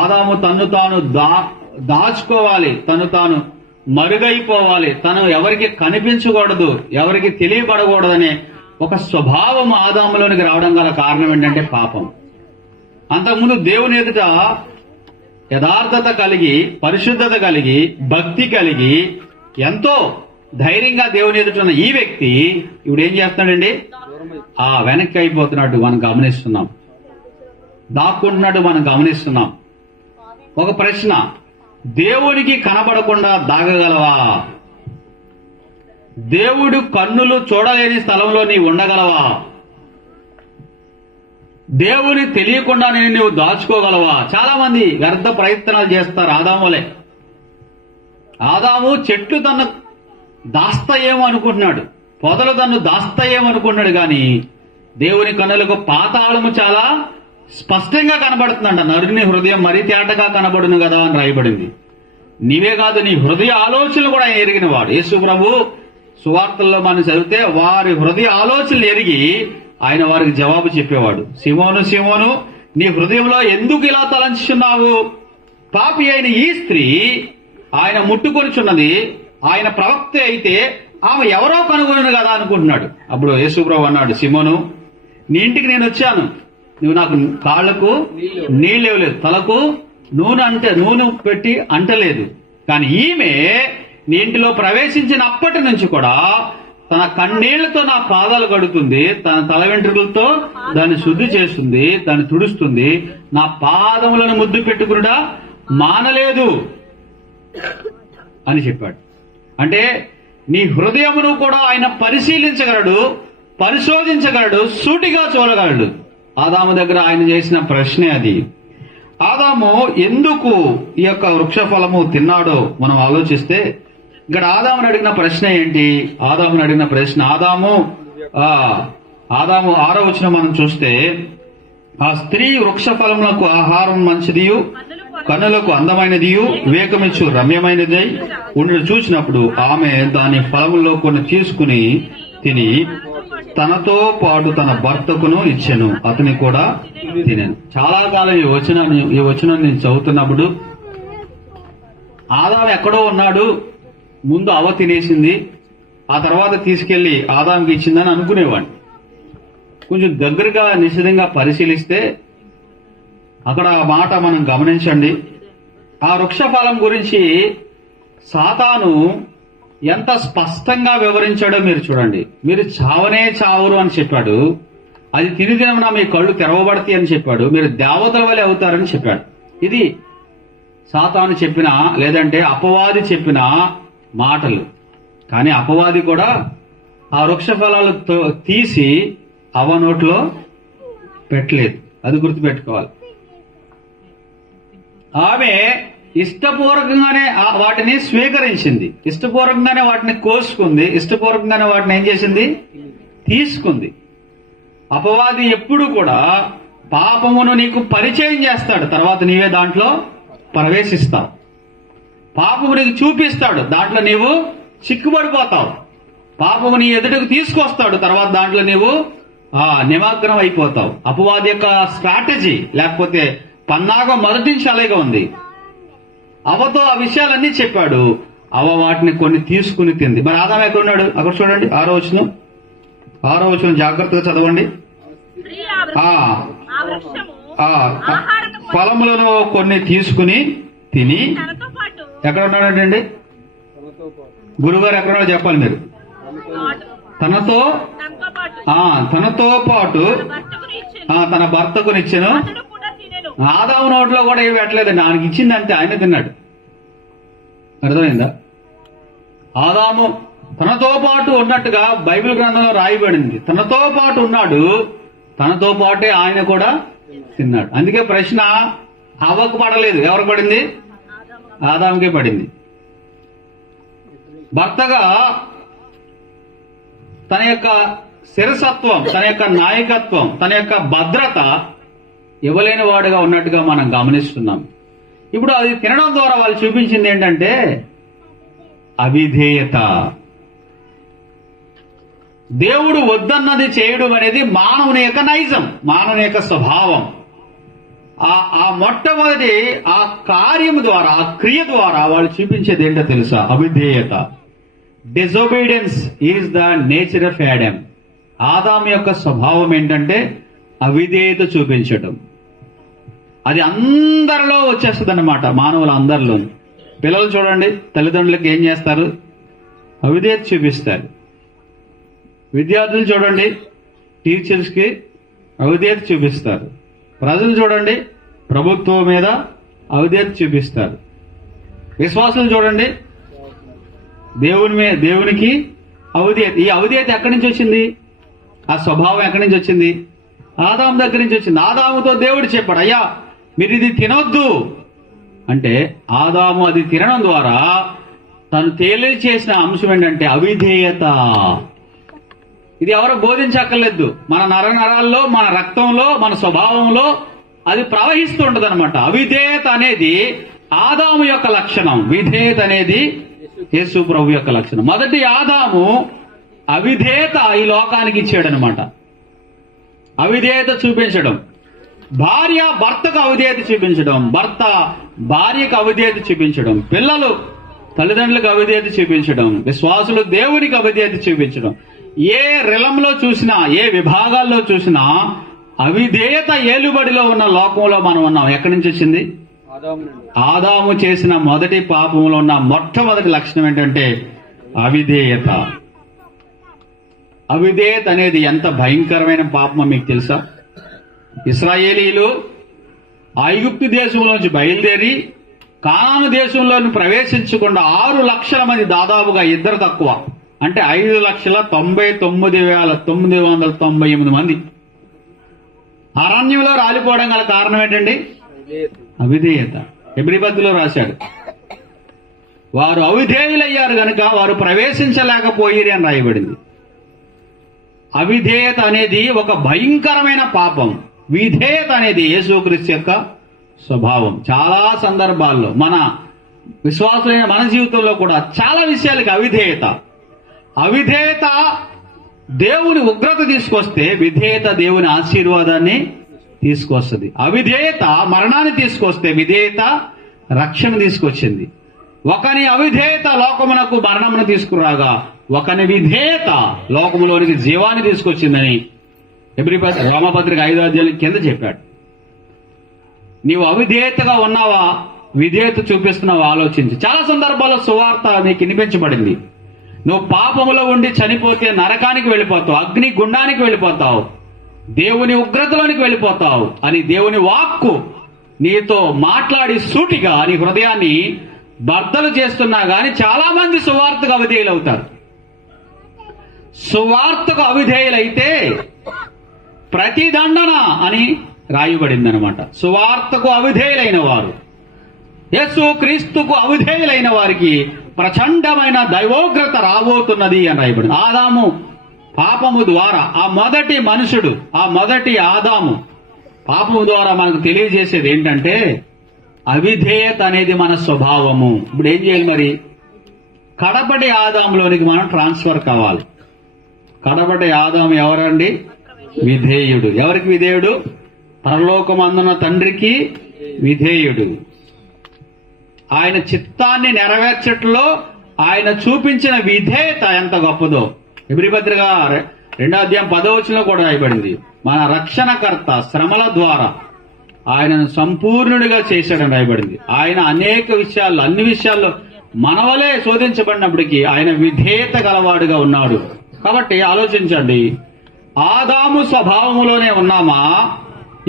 ఆదాము తను తాను దాచుకోవాలి, తను తాను మరుగైపోవాలి, తను ఎవరికి కనిపించకూడదు, ఎవరికి తెలియబడకూడదనే ఒక స్వభావం ఆదాములోనికి రావడం గల కారణం ఏంటంటే పాపం. అంతకుముందు దేవుని ఎదుట యథార్థత కలిగి, పరిశుద్ధత కలిగి, భక్తి కలిగి ఎంతో ధైర్యంగా దేవుని ఎదుట ఈ వ్యక్తి ఇప్పుడు ఏం చేస్తున్నాడండి? వెనక్కి అయిపోతున్నట్టు మనం గమనిస్తున్నాం. దాక్కుంటున్నట్టు మనం గమనిస్తున్నాం. ఒక ప్రశ్న, దేవునికి కనబడకుండా దాగగలవా? దేవుడు కన్నులు చూడలేని స్థలంలో నీవు ఉండగలవా? దేవుని తెలియకుండా నీవు దాచుకోగలవా? చాలా మంది వ్యర్థ ప్రయత్నాలు చేస్తారు. ఆదాములే. ఆదాము చెట్లు తను దాస్తాయేమో అనుకుంటున్నాడు, పొదలు తను దాస్తాయేమో అనుకుంటున్నాడు. కానీ దేవుని కన్నులకు పాతాళము చాలా స్పష్టంగా కనబడుతుందంట. నరుని హృదయం మరీ తేటగా కనబడును కదా అని రాయబడింది. నీవే కాదు, నీ హృదయ ఆలోచనలు కూడా ఆయన ఎరిగిన వాడు. యేసు ప్రభు సువార్తల్లో మనం చదివితే వారి హృదయ ఆలోచనలు ఎరిగి ఆయన వారికి జవాబు చెప్పేవాడు. సీమోను సీమోను, నీ హృదయంలో ఎందుకు ఇలా తలంచుచున్నావు? పాపి అయిన ఈ స్త్రీ ఆయన ముట్టుకొనిచున్నది, ఆయన ప్రవక్త అయితే ఆమె ఎవరో కనుగొను కదా అనుకుంటున్నాడు. అప్పుడు యేసు ప్రభు అన్నాడు, సీమోను నీ ఇంటికి నేను వచ్చాను, నువ్వు నాకు కాళ్లకు నీళ్ళు ఇవ్వలేదు, తలకు నూనె పెట్టి అంటలేదు. కానీ ఈమె నీ ఇంటిలో ప్రవేశించినప్పటి నుంచి కూడా తన కన్నీళ్లతో నా పాదాలు కడుగుతుంది, తన తల వెంట్రుకలతో దాన్ని శుద్ధి చేస్తుంది, దాన్ని తుడుస్తుంది, నా పాదములను ముద్దు పెట్టుకునుడా మానలేదు అని చెప్పాడు. అంటే నీ హృదయమును కూడా ఆయన పరిశీలించగలడు, పరిశోధించగలడు, సూటిగా చూడగలడు. ఆదాము దగ్గర ఆయన చేసిన ప్రశ్నే అది. ఆదాము ఎందుకు ఈ యొక్క వృక్ష ఫలము తిన్నాడో మనం ఆలోచిస్తే, ఇక్కడ ఆదాముని అడిగిన ప్రశ్న ఏంటి? ఆదాముని అడిగిన ప్రశ్న, ఆదాము 6వ వచనం మనం చూస్తే, ఆ స్త్రీ వృక్ష ఫలములకు ఆహారం మంచిదియు కన్నులకు అందమైనదియు వివేకమిచ్చు రమ్యమైనది ఉండి చూసినప్పుడు ఆమె దాని ఫలములో కొన్ని తీసుకుని తిని తనతో పాటు తన భర్తకును ఇచ్చెను, అతని కూడా తినను. చాలా కాలం ఈ వచనం నేను చదువుతున్నప్పుడు ఆదాము ఎక్కడో ఉన్నాడు, ముందు అవ్వ తినేసింది, ఆ తర్వాత తీసుకెళ్లి ఆదాంకి ఇచ్చిందని అనుకునేవాడిని. కొంచెం దగ్గరగా నిశ్చితంగా పరిశీలిస్తే అక్కడ మాట మనం గమనించండి. ఆ వృక్ష ఫలం గురించి సాతాను ఎంత స్పష్టంగా వివరించాడో మీరు చూడండి. మీరు చావనే చావరు అని చెప్పాడు. అది తిని తినమున మీ కళ్ళు తెరవబడతాయి అని చెప్పాడు. మీరు దేవతల వలె అవుతారని చెప్పాడు. ఇది సాతాను చెప్పిన, లేదంటే అపవాది చెప్పిన మాటలు. కానీ అపవాది కూడా ఆ వృక్ష ఫలాలు తీసి అవ్వ నోట్లో పెట్టలేదు. అది గుర్తుపెట్టుకోవాలి. ఆమె ఇష్టపూర్వకంగానే వాటిని స్వీకరించింది, ఇష్టపూర్వకంగానే వాటిని కోసుకుంది, ఇష్టపూర్వకంగానే వాటిని ఏం చేసింది, తీసుకుంది. అపవాది ఎప్పుడు కూడా పాపమును నీకు పరిచయం చేస్తాడు, తర్వాత నీవే దాంట్లో ప్రవేశిస్తావు. పాపము నీకు చూపిస్తాడు, దాంట్లో నీవు చిక్కుబడిపోతావు. పాపము నీ ఎదుటకు తీసుకొస్తాడు, తర్వాత దాంట్లో నీవు నిమగ్నం అయిపోతావు. అపవాది యొక్క స్ట్రాటజీ లేకపోతే పన్నాగం మొదటి నుంచి అలాగే ఉంది. అవ్వతో ఆ విషయాలన్నీ చెప్పాడు. అవ్వ వాటిని కొన్ని తీసుకుని తింది. మరి ఆదాము ఎక్కడ ఉన్నాడు? అక్కడ చూడండి, 6వ వచనం జాగ్రత్తగా చదవండి. ఫలములను కొన్ని తీసుకుని తిని ఎక్కడ ఉన్నాడండి? గురుగారు ఎక్కడ ఉన్నాడో చెప్పాలి మీరు. తనతో పాటు తన భర్తకునిచ్చెను. ఆదాము నోట్లో కూడా ఏమి పెట్టలేదండి, ఆయనకి ఇచ్చిందంటే ఆయన తిన్నాడు. అర్థమైందా? ఆదాము తనతో పాటు ఉన్నట్టుగా బైబిల్ గ్రంథంలో రాయబడింది. తనతో పాటు ఉన్నాడు, తనతో పాటే ఆయన కూడా తిన్నాడు. అందుకే ప్రశ్న హవ్వకు పడలేదు, ఎవరికి పడింది? ఆదాముకే పడింది. భర్తగా తన యొక్క శిరసత్వం, తన యొక్క నాయకత్వం, తన యొక్క భద్రత ఇవ్వలేని వాడుగా ఉన్నట్టుగా మనం గమనిస్తున్నాం. ఇప్పుడు అది తినడం ద్వారా వాళ్ళు చూపించింది ఏంటంటే అవిధేయత. దేవుడు వద్దన్నది చేయడం అనేది మానవుని యొక్క నైజం, మానవుని యొక్క స్వభావం. ఆ మొట్టమొదటి ఆ కార్యం ద్వారా, ఆ క్రియ ద్వారా వాళ్ళు చూపించేది ఏంటో తెలుసా? అవిధేయత. Disobedience is the nature of Adam. ఆదాము యొక్క స్వభావం ఏంటంటే అవిధేయత చూపించటం. అది అందరిలో వచ్చేస్తుంది అన్నమాట, మానవుల అందరిలో. పిల్లలు చూడండి, తల్లిదండ్రులకు ఏం చేస్తారు? అవిధేయత చూపిస్తారు. విద్యార్థులు చూడండి, టీచర్స్ కి అవిధేయత చూపిస్తారు. ప్రజలు చూడండి, ప్రభుత్వం మీద అవిధేయత చూపిస్తారు. విశ్వాసులు చూడండి, దేవునికి అవిధేయత. ఈ అవిధేయత ఎక్కడి నుంచి వచ్చింది? ఆ స్వభావం ఎక్కడి నుంచి వచ్చింది? ఆదాము దగ్గర నుంచి వచ్చింది. ఆదాముతో దేవుడు చెప్పాడు, అయ్యా మీరు ఇది తినొద్దు అంటే ఆదాము అది తినడం ద్వారా తను తెలియచేసిన అంశం ఏంటంటే అవిధేయత. ఇది ఎవరు బోధించక్కర్లేదు, మన నరాల్లో, మన రక్తంలో, మన స్వభావంలో అది ప్రవహిస్తూ ఉంటది అనమాట. అవిధేయత అనేది ఆదాము యొక్క లక్షణం, విధేయత అనేది యేసు ప్రభు యొక్క లక్షణం. మొదటి ఆదాము అవిధేయత ఈ లోకానికి ఇచ్చాడనమాట. అవిధేయత చూపించడం, భార్య భర్తకు అవిధేయత చూపించడం, భర్త భార్యకు అవిధేయత చూపించడం, పిల్లలు తల్లిదండ్రులకు అవిధేయత చూపించడం, విశ్వాసులు దేవునికి అవిధేయత చూపించడం. ఏ రిలంలో చూసినా, ఏ విభాగాల్లో చూసినా అవిధేయత ఏలుబడిలో ఉన్న లోకంలో మనం ఉన్నాం. ఎక్కడి నుంచి వచ్చింది? ఆదాము చేసిన మొదటి పాపంలో ఉన్న మొట్టమొదటి లక్షణం ఏంటంటే అవిధేయత. అవిధేయత అనేది ఎంత భయంకరమైన పాపమో మీకు తెలుసా? ఇశ్రాయేలీలు ఐగుప్తు దేశంలోంచి బయలుదేరి కానాను దేశంలోని ప్రవేశించకుండా 6 లక్షల మంది, దాదాపుగా ఇద్దరు తక్కువ, అంటే 5,99,998 మంది అరణ్యంలో రాలిపోవడం గల కారణం ఏంటండి? అవిధేయత. హెబ్రీ పత్రికలో రాశాడు, వారు అవిధేయులయ్యారు గనుక వారు ప్రవేశించలేకపోయిరి అని రాయబడింది. అవిధేయత అనేది ఒక భయంకరమైన పాపం. విధేయత అనేది యేసుక్రీస్తు యొక్క స్వభావం. చాలా సందర్భాల్లో మన విశ్వాసులైన మన జీవితంలో కూడా చాలా విషయాలకి అవిధేయత దేవుని ఉగ్రత తీసుకొస్తే, విధేయత దేవుని ఆశీర్వాదాన్ని తీసుకొస్తుంది. అవిధేయత మరణాన్ని తీసుకొస్తే, విధేయత రక్షణ తీసుకొచ్చింది. ఒకని అవిధేయత లోకమునకు మరణమును తీసుకురాగా ఒకని విధేయత లోకములోనికి జీవాన్ని తీసుకొచ్చిందని రోమపత్రిక 5వ అధ్యాయం కింద చెప్పాడు. నీవు అవిధేయతగా ఉన్నావా, విధేయత చూపిస్తున్నావా ఆలోచించి. చాలా సందర్భాల్లో సువార్త నీకు వినిపించబడింది. నువ్వు పాపములో ఉండి చనిపోతే నరకానికి వెళ్ళిపోతావు, అగ్ని గుండానికి వెళ్ళిపోతావు, దేవుని ఉగ్రతలోనికి వెళ్ళిపోతావు అని దేవుని వాక్కు నీతో మాట్లాడి సూటిగా నీ హృదయాన్ని బద్దలు చేస్తున్నా గాని చాలా మంది సువార్తకు అవిధేయులవుతారు. సువార్తకు అవిధేయులైతే ప్రతిదండన అని రాయబడింది అనమాట. సువార్తకు అవిధేయులైన వారు, యేసు క్రీస్తుకు అవిధేయులైన వారికి ప్రచండమైన దైవోగ్రత రాబోతున్నది అని రాయబడింది. ఆదాము పాపము ద్వారా, ఆ మొదటి మనుషుడు, ఆ మొదటి ఆదాము పాపము ద్వారా మనకు తెలియజేసేది ఏంటంటే అవిధేయత అనేది మన స్వభావము. ఇప్పుడు ఏం చేయాలి మరి? కడపటి ఆదాములోనికి మనం ట్రాన్స్ఫర్ కావాలి. కడపటి ఆదాము ఎవరండి? విధేయుడు. ఎవరికి విధేయుడు? పరలోకమందున తండ్రికి విధేయుడు. ఆయన చిత్తాన్ని నెరవేర్చట్లో ఆయన చూపించిన విధేయత ఎంత గొప్పదో. హెబ్రీ-పత్రిక 2వ అధ్యాయం 10వ వచనంలో కూడా రాయబడింది. మన రక్షణకర్త శ్రమల ద్వారా ఆయనను సంపూర్ణుడిగా చేశాడని రాయబడింది. ఆయన అనేక విషయాల్లో, అన్ని విషయాల్లో మనవలే శోధించబడినప్పటికీ ఆయన విధేయత గలవాడుగా ఉన్నాడు. కాబట్టి ఆలోచించండి, ఆదాము స్వభావములోనే ఉన్నామా,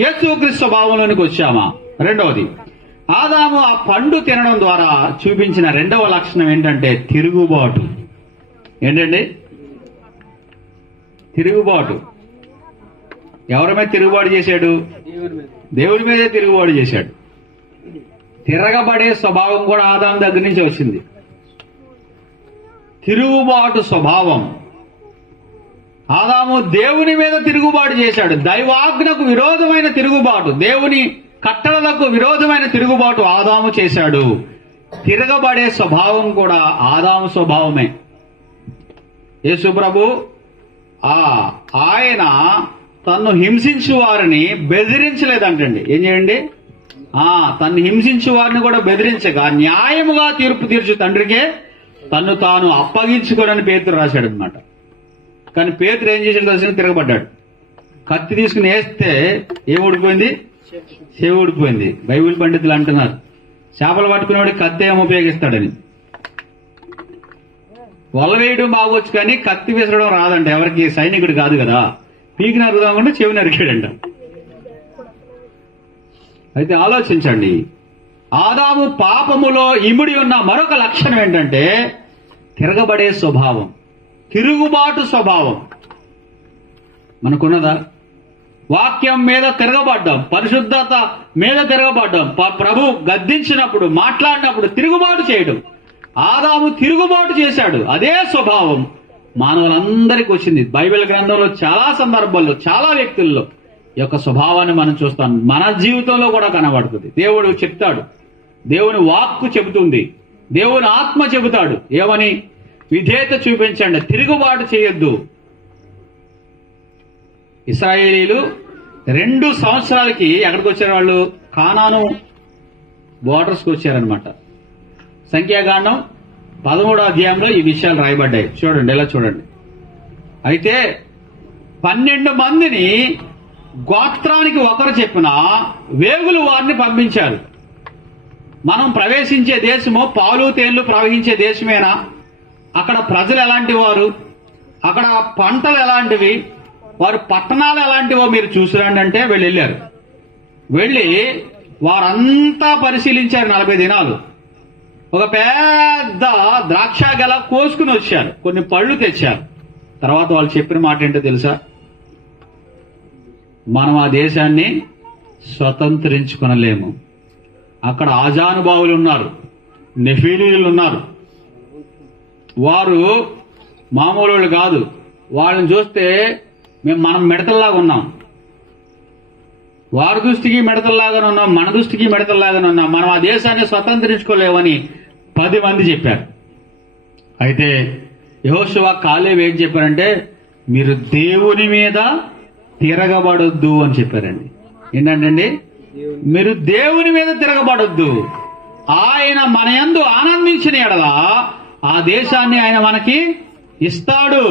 యేసుక్రీస్తు స్వభావంలోనికి వచ్చామా? రెండవది, ఆదాము ఆ పండు తినడం ద్వారా చూపించిన రెండవ లక్షణం ఏంటంటే తిరుగుబాటు. ఏంటండి? తిరుగుబాటు. ఎవరి మీద తిరుగుబాటు చేశాడు? దేవుడి మీదే తిరుగుబాటు చేశాడు. తిరగబడే స్వభావం కూడా ఆదాము దగ్గర నుంచి వచ్చింది. తిరుగుబాటు స్వభావం. ఆదాము దేవుని మీద తిరుగుబాటు చేశాడు. దైవాజ్ఞకు విరోధమైన తిరుగుబాటు, దేవుని కట్టడలకు విరోధమైన తిరుగుబాటు ఆదాము చేశాడు. తిరగబడే స్వభావం కూడా ఆదాము స్వభావమే. యేసు ప్రభు ఆయన తన్ను హింసించు వారిని బెదిరించలేదంటండి. ఏం చేయండి? తన్ను హింసించు వారిని కూడా బెదిరించగా న్యాయముగా తీర్పు తీర్చు తండ్రికే తన్ను తాను అప్పగించుకోడని పేతురు రాశాడు అనమాట. కానీ పేతురు ఏం చేసాడు తెలిసిన? తిరగబడ్డాడు. కత్తి తీసుకుని వేస్తే ఏం ఊడిపోయింది? చెవి ఊడిపోయింది. బైబిల్ పండితులు అంటున్నారు చేపలు పట్టుకునేవాడికి కత్తి ఏం ఉపయోగిస్తాడని. వల వేయడం బాగొచ్చు కానీ కత్తి విసరడం రాదంట. ఎవరికి? సైనికుడు కాదు కదా. పీకి నరుకుదామంటే చెవి నరికాడంట. అయితే ఆలోచించండి, ఆదాము పాపములో ఇమిడి ఉన్న మరొక లక్షణం ఏంటంటే తిరగబడే స్వభావం, తిరుగుబాటు స్వభావం. మనకున్నదా? వాక్యం మీద తిరగబడ్డాం, పరిశుద్ధత మీద తిరగబడ్డాం, ప్రభు గద్దించినప్పుడు, మాట్లాడినప్పుడు తిరుగుబాటు చేయడం. ఆదాము తిరుగుబాటు చేశాడు. అదే స్వభావం మానవులందరికీ వచ్చింది. బైబిల్ గ్రంథంలో చాలా సందర్భాల్లో, చాలా వ్యక్తుల్లో ఈ యొక్క స్వభావాన్ని మనం చూస్తాం. మన జీవితంలో కూడా కనబడుతుంది. దేవుడు చెప్తాడు, దేవుని వాక్కు చెబుతుంది, దేవుని ఆత్మ చెబుతాడు. ఏమని? విధేయత చూపించండి, తిరుగుబాటు చేయొద్దు. ఇశ్రాయేలీలు 2 సంవత్సరాలకి ఎక్కడికి వచ్చారు? వాళ్ళు కానాను బోర్డర్స్కి వచ్చారనమాట. సంఖ్యాకాండం 13వ అధ్యాయంలో ఈ విషయాలు రాయబడ్డాయి. చూడండి, ఎలా చూడండి. అయితే 12 మందిని గోత్రానికి ఒకరు చెప్పిన వేగులు వారిని పంపించారు. మనం ప్రవేశించే దేశము పాలు తేళ్లు ప్రవహించే దేశమేనా? అక్కడ ప్రజలు ఎలాంటి వారు, అక్కడ పంటలు ఎలాంటివి, వారి పట్టణాలు ఎలాంటివో మీరు చూసిరండి అంటే వెళ్ళారు. వెళ్ళి వారంతా పరిశీలించారు 40 దినాలు. ఒక పెద్ద ద్రాక్ష గెల కోసుకుని వచ్చారు, కొన్ని పళ్ళు తెచ్చారు. తర్వాత వాళ్ళు చెప్పిన మాట ఏంటో తెలుసా? మనం ఆ దేశాన్ని స్వతంత్రించుకొనలేము. అక్కడ ఆజానుభావులు ఉన్నారు, నెఫీలీలు ఉన్నారు. వారు మామూలు కాదు. వాళ్ళని చూస్తే మనం మిడతల్లాగా ఉన్నాం. వారి దృష్టికి మిడతల్లాగానే ఉన్నాం, మన దృష్టికి మిడతల్లాగానే ఉన్నాం. మనం ఆ దేశాన్ని స్వతంత్రించుకోలేమని 10 మంది చెప్పారు. అయితే యెహోషువ, కాలేబు ఏం చెప్పారంటే మీరు దేవుని మీద తిరగబడొద్దు అని చెప్పారండి. ఏంటంటే మీరు దేవుని మీద తిరగబడొద్దు. ఆయన మన యందు ఆనందించిన ఎడల ఆ దేశాన్ని ఆయన మనకి ఇస్తాడు.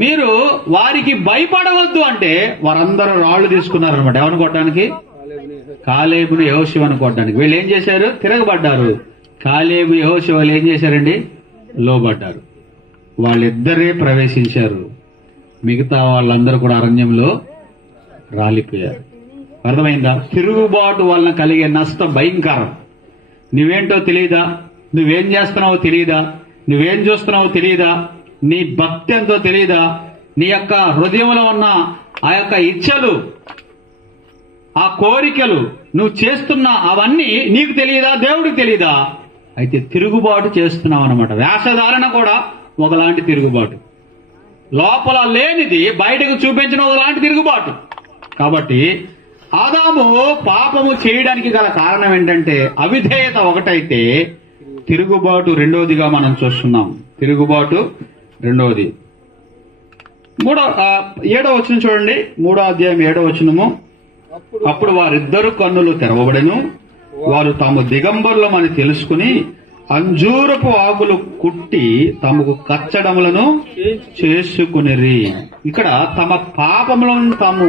మీరు వారికి భయపడవద్దు అంటే వారందరూ రాళ్లు తీసుకున్నారనమాట. ఎవరిని కొట్టడానికి? కాలేబుని యెహోషువను కొట్టడానికి. వీళ్ళు ఏం చేశారు? తిరగబడ్డారు. కాలేబు యెహోషువలు ఏం చేశారండి? లోబడ్డారు. వాళ్ళిద్దరే ప్రవేశించారు. మిగతా వాళ్ళందరూ కూడా అరణ్యంలో రాలిపోయారు. అర్థమైందా? తిరుగుబాటు వలన కలిగే నష్టం భయంకరం. నువ్వేంటో తెలియదా? నువ్వేం చేస్తున్నావో తెలియదా? నువ్వేం చూస్తున్నావో తెలియదా? నీ భక్తి ఎంతో తెలియదా? నీ యొక్క హృదయంలో ఉన్న ఆ యొక్క ఇచ్చలు, ఆ కోరికలు, నువ్వు చేస్తున్న అవన్నీ నీకు తెలియదా? దేవుడికి తెలియదా? అయితే తిరుగుబాటు చేస్తున్నావు అనమాట. వేషధారణ కూడా ఒకలాంటి తిరుగుబాటు. లోపల లేనిది బయటకు చూపించిన ఒకలాంటి తిరుగుబాటు. కాబట్టి ఆదాము పాపము చేయడానికి గల కారణం ఏంటంటే అవిధేయత ఒకటైతే, తిరుగుబాటు రెండోదిగా మనం చూస్తున్నాం. తిరుగుబాటు రెండోది. 7వ వచనం చూడండి. 3వ అధ్యాయం 7వ వచనము. అప్పుడు వారిద్దరు కన్నులు తెరవబడెను, వారు తాము దిగంబరులమని తెలుసుకుని అంజూరపు ఆకులు కుట్టి తమకు కచ్చడములను చేసుకునిరి. ఇక్కడ తమ పాపములను తాము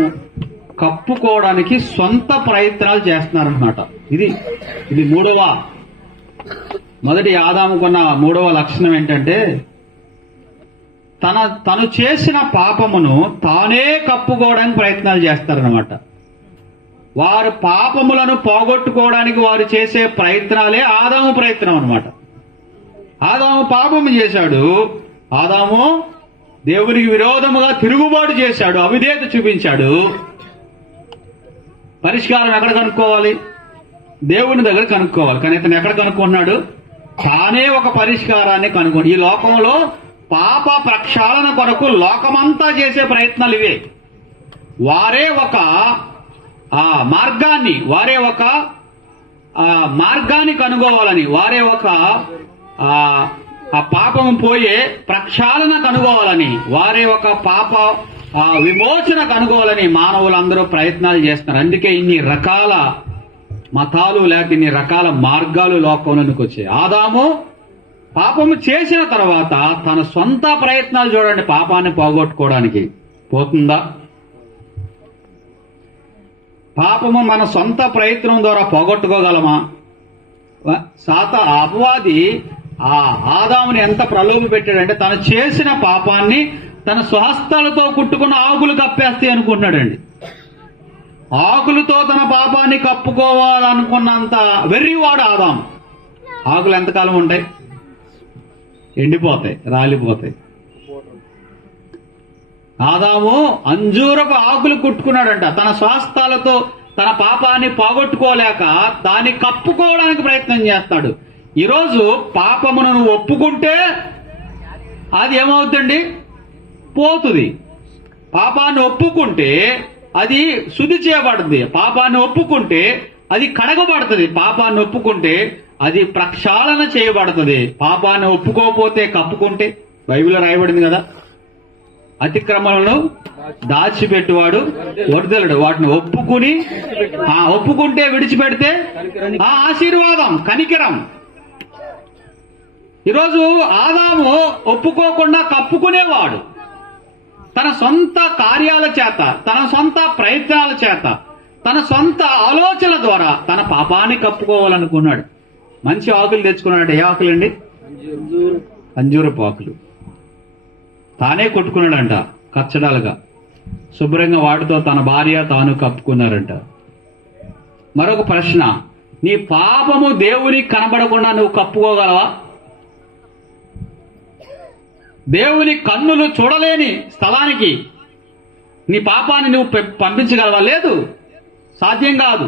కప్పుకోవడానికి సొంత ప్రయత్నాలు చేస్తున్నారన్నమాట. ఇది మొదటి ఆదాముకున్న 3వ లక్షణం ఏంటంటే తను చేసిన పాపమును తానే కప్పుకోవడానికి ప్రయత్నాలు చేస్తారన్నమాట. వారు పాపములను పోగొట్టుకోవడానికి వారు చేసే ప్రయత్నాలే ఆదాము ప్రయత్నం అన్నమాట. ఆదాము పాపము చేశాడు. ఆదాము దేవునికి విరోధముగా తిరుగుబాటు చేశాడు, అవిధేయత చూపించాడు. పరిష్కారం ఎక్కడ కనుక్కోవాలి? దేవుని దగ్గర కనుక్కోవాలి. కానీ ఇతను ఎక్కడ కనుక్కుంటున్నాడు? తానే ఒక పరిష్కారాన్ని కనుక్కోండి. ఈ లోకంలో పాప ప్రక్షాళన కొరకు లోకమంతా చేసే ప్రయత్నాలు ఇవే. వారే ఒక మార్గాన్ని కనుగోవాలని, వారే ఒక పాపము పోయే ప్రక్షాళన కనుగోవాలని, వారే ఒక పాప విమోచన కనుగోవాలని మానవులందరూ ప్రయత్నాలు చేస్తున్నారు. అందుకే ఇన్ని రకాల మతాలు లేక ఇన్ని రకాల మార్గాలు లోకంలోనికి వచ్చాయి. ఆదాము పాపము చేసిన తర్వాత తన సొంత ప్రయత్నాలు చూడండి, పాపాన్ని పోగొట్టుకోవడానికి పోతుందా? పాపము మన సొంత ప్రయత్నం ద్వారా పోగొట్టుకోగలమా? అపవాది ఆదాముని ఎంత ప్రలోభ పెట్టాడంటే తను చేసిన పాపాన్ని తన స్వహస్తాలతో కుట్టుకున్న ఆకులు కప్పేస్తాయి అనుకుంటున్నాడండి. ఆకులతో తన పాపాన్ని కప్పుకోవాలనుకున్నంత వెర్రివాడు ఆదాము. ఆకులు ఎంతకాలం ఉంటాయి? ఎండిపోతాయి, రాలిపోతాయి. ఆదాము అంజూరపు ఆకులు కుట్టుకున్నాడంట. తన స్వాస్థాలతో తన పాపాన్ని పోగొట్టుకోలేక దాన్ని కప్పుకోవడానికి ప్రయత్నం చేస్తాడు. ఈరోజు పాపమును నువ్వు ఒప్పుకుంటే అది ఏమవుతుందండి? పోతుంది. పాపాన్ని ఒప్పుకుంటే అది శుద్ధి చేయబడుతుంది. పాపాన్ని ఒప్పుకుంటే అది కడగబడుతుంది. పాపాన్ని ఒప్పుకుంటే అది ప్రక్షాళన చేయబడుతుంది. పాపాన్ని ఒప్పుకోకపోతే కప్పుకుంటే బైబిల్లో రాయబడింది కదా, అతిక్రమలను దాచిపెట్టువాడు వర్ధలుడు. వాటిని ఒప్పుకుంటే విడిచిపెడితే ఆశీర్వాదం, కనికరం. ఈరోజు ఆదాము ఒప్పుకోకుండా కప్పుకునేవాడు. తన సొంత కార్యాల చేత, తన సొంత ప్రయత్నాల చేత, తన సొంత ఆలోచన ద్వారా తన పాపాన్ని కప్పుకోవాలనుకున్నాడు. మంచి ఆకులు తెచ్చుకున్నాడు. ఏ ఆకులండి? అంజూరపు ఆకులు. తానే కొట్టుకున్నాడంట కచ్చడాలుగా. శుభ్రంగా వాటితో తన భార్య తాను కప్పుకున్నారంట. మరొక ప్రశ్న, నీ పాపము దేవునికి కనబడకుండా నువ్వు కప్పుకోగలవా? దేవుని కన్నులు చూడలేని స్థలానికి నీ పాపాన్ని నువ్వు పంపించగలవా? లేదు, సాధ్యం కాదు.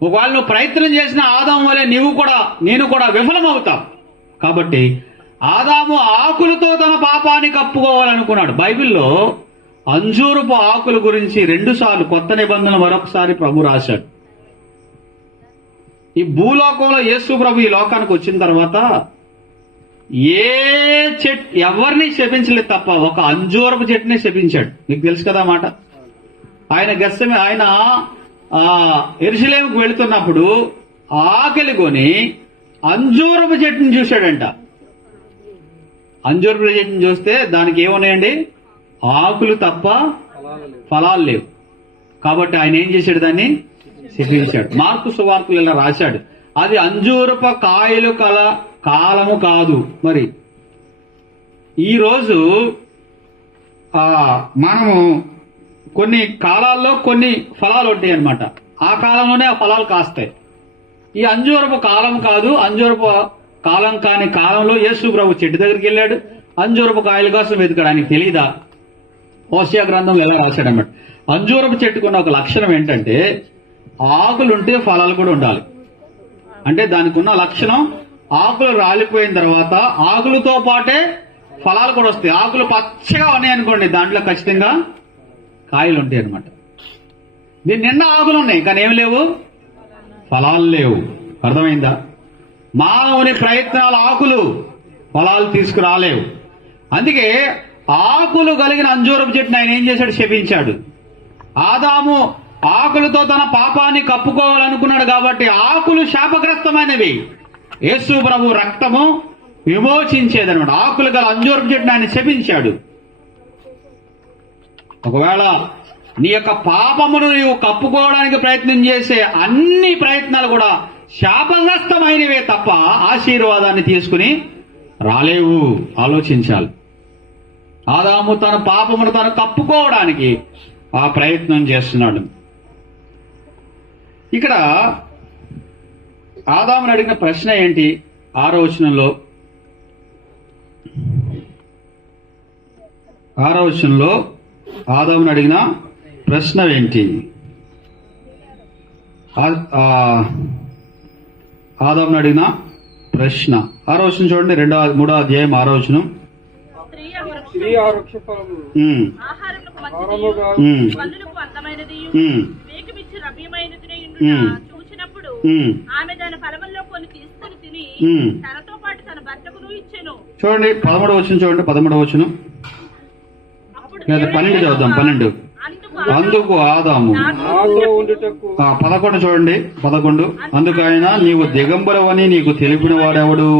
ఒకవేళ నువ్వు ప్రయత్నం చేసిన ఆదాము వలె నేను కూడా విఫలమవుతాం. కాబట్టి ఆదాము ఆకులతో తన పాపాన్ని కప్పుకోవాలనుకున్నాడు. బైబిల్లో అంజూరపు ఆకుల గురించి 2 సార్లు కొత్త నిబంధన మరొకసారి ప్రభు రాశాడు. ఈ భూలోకంలో యేసు ప్రభు ఈ లోకానికి వచ్చిన తర్వాత ఎవరిని శపించలేదు తప్ప ఒక అంజూరపు చెట్టుని శపించాడు. మీకు తెలుసు కదా మాట. ఆయన యెరూషలేముకు వెళుతున్నప్పుడు ఆకలి కొని అంజూరపు చెట్టుని చూశాడంట. అంజూరపు చెట్టుని చూస్తే దానికి ఏమున్నాయండి? ఆకులు తప్ప ఫలాలు లేవు. కాబట్టి ఆయన ఏం చేశాడు? దాన్ని శపించాడు. మార్కు సువార్తలు ఇలా రాశాడు, అది అంజూరపు కాయలు కల కాలము కాదు. మరి ఈరోజు మనము కొన్ని కాలాల్లో కొన్ని ఫలాలు ఉంటాయి అన్నమాట. ఆ కాలంలోనే ఆ ఫలాలు కాస్తాయి. ఈ అంజూరపు కాలం కాదు, అంజూరపు కాలం కాని కాలంలో యేసు ప్రభు చెట్టు దగ్గరికి వెళ్ళాడు, అంజూరపు కాయల కోసం వెతికాడు. ఆయనకి తెలీదా? హోషేయ గ్రంథంలో ఎలా రాశాడన్నమాట. అంజూరపు చెట్టుకున్న ఒక లక్షణం ఏంటంటే ఆకులుంటే ఫలాలు కూడా ఉండాలి. అంటే దానికి ఉన్న లక్షణం, ఆకులు రాలిపోయిన తర్వాత ఆకులతో పాటే ఫలాలు కూడా వస్తాయి. ఆకులు పచ్చగా ఉన్నాయి అనుకోండి, దాంట్లో ఖచ్చితంగా కాయలు ఉంటాయి అనమాట. దీని నిండా ఆకులు ఉన్నాయి కానీ ఏమి లేవు, ఫలాలు లేవు. అర్థమైందా? మానవుని ప్రయత్నాలు ఆకులు ఫలాలు తీసుకురాలేవు. అందుకే ఆకులు కలిగిన అంజూరపు చెట్టుని ఆయన ఏం చేశాడు? శపించాడు. ఆదాము ఆకులతో తన పాపాన్ని కప్పుకోవాలనుకున్నాడు కాబట్టి ఆకులు శాపగ్రస్తమైనవి. యేసు ప్రభు రక్తము విమోచించేదనమాట. ఆకులు గల అంజూరపు చెట్టుని ఆయన శపించాడు. ఒకవేళ నీ యొక్క పాపమును నీవు కప్పుకోవడానికి ప్రయత్నం చేసే అన్ని ప్రయత్నాలు కూడా శాపగ్రస్తమైనవే తప్ప ఆశీర్వాదాన్ని తీసుకుని రాలేవు. ఆలోచించాలి. ఆదాము తన పాపమును తను కప్పుకోవడానికి ఆ ప్రయత్నం చేస్తున్నాడు. ఇక్కడ ఆదాముని అడిగిన ప్రశ్న ఏంటి? 6వ వచనంలో 6వ వచనంలో ఆదాముని అడిగిన ప్రశ్న ఏంటి? ఆదాముని అడిగిన ప్రశ్న 6వ వచనం చూడండి. 3వ అధ్యాయం 6వ వచనం. చూడండి 13వ వచనం చూడండి. 13వ వచనం 12 చదువుదాం. 12 అందుకు ఆదాము 11 చూడండి. 11 అందుకు ఆయన, నీవు దిగంబరవని నీకు తెలిపిన వాడెవడు?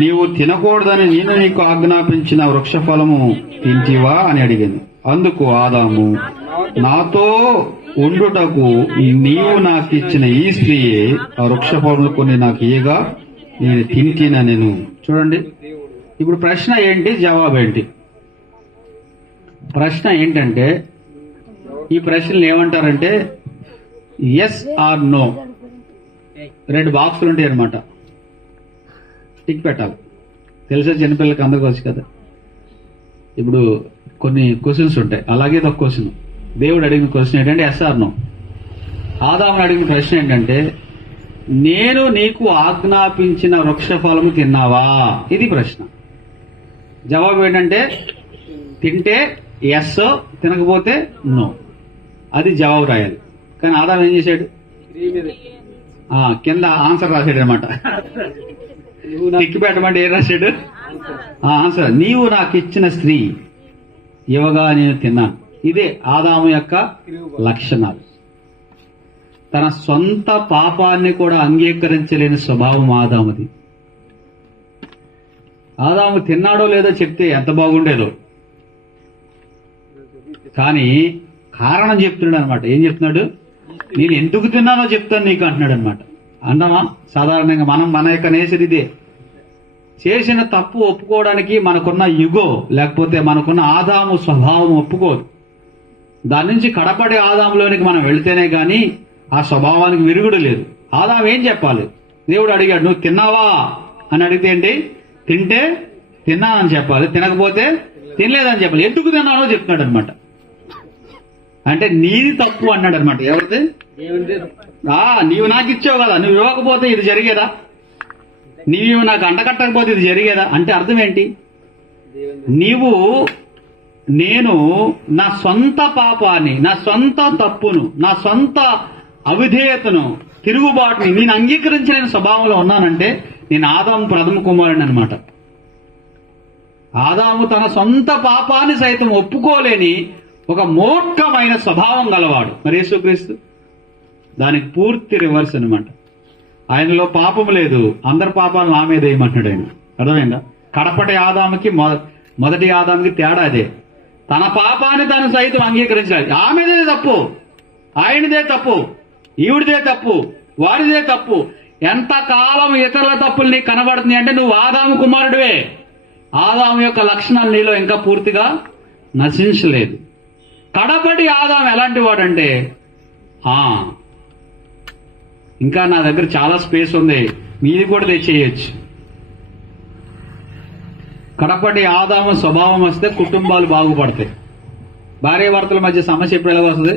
నీవు తినకూడదని నేను నీకు ఆజ్ఞాపించిన వృక్ష ఫలము తింటివా అని అడిగింది. అందుకు ఆదాము, నాతో ఉండుటకు నీవు నాకు ఇచ్చిన ఈ స్త్రీయే ఆ వృక్ష ఫలములు కొన్ని నాకు ఇయ్యగా నేను తింటినా నేను. చూడండి, ఇప్పుడు ప్రశ్న ఏంటి, జవాబు ఏంటి? ప్రశ్న ఏంటంటే, ఈ ప్రశ్నలు ఏమంటారంటే ఎస్ ఆర్ నో, 2 బాక్సులు ఉంటాయి అనమాట. టిక్ పెట్టాలి. తెలిసే చిన్నపిల్లలకి అందరికి వచ్చి కదా. ఇప్పుడు కొన్ని క్వశ్చన్స్ ఉంటాయి, అలాగే ఒక క్వశ్చన్. దేవుడు అడిగిన క్వశ్చన్ ఏంటంటే ఎస్ ఆర్ నో. ఆదాముని అడిగిన ప్రశ్న ఏంటంటే, నేను నీకు ఆజ్ఞాపించిన వృక్ష ఫలము తిన్నావా? ఇది ప్రశ్న. జవాబు ఏంటంటే తింటే ఎస్, తినకపోతే నో. అది జవాబు రాయాలి. కానీ ఆదాము ఏం చేశాడు? కింద ఆన్సర్ రాశాడు అనమాట. టిక్ పెట్టమంటే ఏం రాశాడు? ఆన్సర్. నీవు నాకు ఇచ్చిన స్త్రీ ఇవ్వగా నేను తిన్నాను. ఇదే ఆదాము యొక్క లక్షణాలు. తన సొంత పాపాన్ని కూడా అంగీకరించలేని స్వభావం ఆదాముది. ఆదాము తిన్నాడో లేదో చెప్తే ఎంత బాగుండేదో, కానీ కారణం చెప్తున్నాడు అనమాట. ఏం చెప్తున్నాడు? నేను ఎందుకు తిన్నానో చెప్తాను నీకు అంటున్నాడు అనమాట. అన్నామా? సాధారణంగా మన యొక్క నేచర్ ఇదే. చేసిన తప్పు ఒప్పుకోవడానికి మనకున్న యుగో, లేకపోతే మనకున్న ఆదాము స్వభావం ఒప్పుకోదు. దాని నుంచి కడపడి ఆదాములోనికి మనం వెళితేనే గాని ఆ స్వభావానికి విరుగుడు లేదు. ఆదాము ఏం చెప్పాలి? దేవుడు అడిగాడు, నువ్వు తిన్నావా అని అడిగితే ఏంటి? తింటే తిన్నానని చెప్పాలి, తినకపోతే తినలేదని చెప్పాలి. ఎందుకు తిన్నానో చెప్తున్నాడు అనమాట. అంటే నీది తప్పు అన్నాడు అనమాట. ఎవరిది? నీవు నాకు ఇచ్చావు కదా, నువ్వు ఇవ్వకపోతే ఇది జరిగేదా? నీవు నాకు అంటకట్టకపోతే ఇది జరిగేదా? అంటే అర్థం ఏంటి? నేను నా సొంత పాపాన్ని, నా సొంత తప్పును, నా సొంత అవిధేయతను, తిరుగుబాటుని నేను అంగీకరించలేని స్వభావంలో ఉన్నానంటే నేను ఆదాము ప్రథమ కుమారుని అనమాట. ఆదాము తన సొంత పాపాన్ని సైతం ఒప్పుకోలేని ఒక మూర్ఖమైన స్వభావం గలవాడు. మరి యేసుక్రీస్తు దానికి పూర్తి రివర్స్ అనమాట. ఆయనలో పాపం లేదు, అందరి పాపాలను నా మీద వేయమంటున్నాడు ఆయన. అర్థమైందా? కడపటి ఆదాముకి మొదటి ఆదాముకి తేడా అదే. తన పాపాన్ని తను సైతం అంగీకరించాలి. ఆమెదే తప్పు, ఆయనదే తప్పు, ఈవిడిదే తప్పు, వారిదే తప్పు. ఎంతకాలం ఇతరుల తప్పులు నీకు కనబడుతుంది అంటే నువ్వు ఆదాము కుమారుడివే. ఆదాము యొక్క లక్షణాలు నీలో ఇంకా పూర్తిగా నశించలేదు. కడపటి ఆదాము ఎలాంటి వాడంటే, ఇంకా నా దగ్గర చాలా స్పేస్ ఉంది, మీది కూడా తెచ్చేయచ్చు. కడపటి ఆదాము స్వభావం వస్తే కుటుంబాలు బాగుపడతాయి. భార్యాభర్తల మధ్య సమస్య ఎప్పుడు ఎలా వస్తుంది?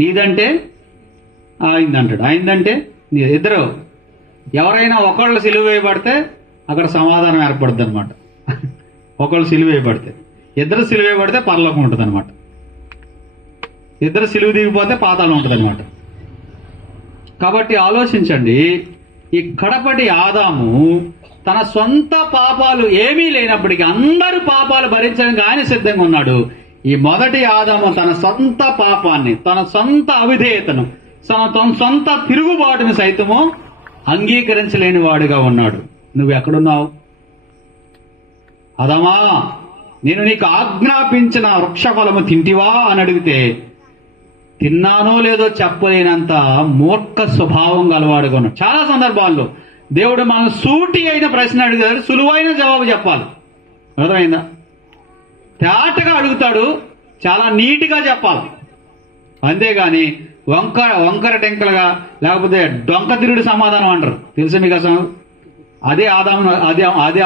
నీదంటే అయిందంటాడు, అయిందంటే ఇద్దరు ఎవరైనా ఒకళ్ళు సిలువ వేయబడితే అక్కడ సమాధానం ఏర్పడుద్ది అనమాట. ఒకళ్ళు సిలువ వేయబడితే, ఇద్దరు సిలువ వేయబడితే పరలోకం ఉంటుంది అనమాట. ఇద్దరు సిలువ దిగిపోతే పాతాళం ఉంటుంది అనమాట. కాబట్టి ఆలోచించండి, ఈ కడపటి ఆదాము తన సొంత పాపాలు ఏమీ లేనప్పటికీ అందరి పాపాలు భరించడానికి ఆయన సిద్ధంగా ఉన్నాడు. ఈ మొదటి ఆదాము తన సొంత పాపాన్ని, తన సొంత అవిధేయతను, తన సొంత తిరుగుబాటును సైతము అంగీకరించలేని వాడుగా ఉన్నాడు. నువ్వు ఎక్కడున్నావు? ఆదామా, నేను నీకు ఆజ్ఞాపించిన వృక్షఫలము తింటివా అని అడిగితే తిన్నానో లేదో చెప్పలేనంత మూర్ఖ స్వభావం గలవాడుగా ఉన్నాడు. చాలా సందర్భాల్లో దేవుడు మనం సూటి అయిన ప్రశ్న అడుగుతాడు, సులువైన జవాబు చెప్పాలి. అర్థమైందా? తేటగా అడుగుతాడు, చాలా నీట్గా చెప్పాలి. అంతేగాని వంకర టెంకలుగా, లేకపోతే డొంక తిరుడు సమాధానం అంటారు. తెలుసు మీకు అసలు? అదే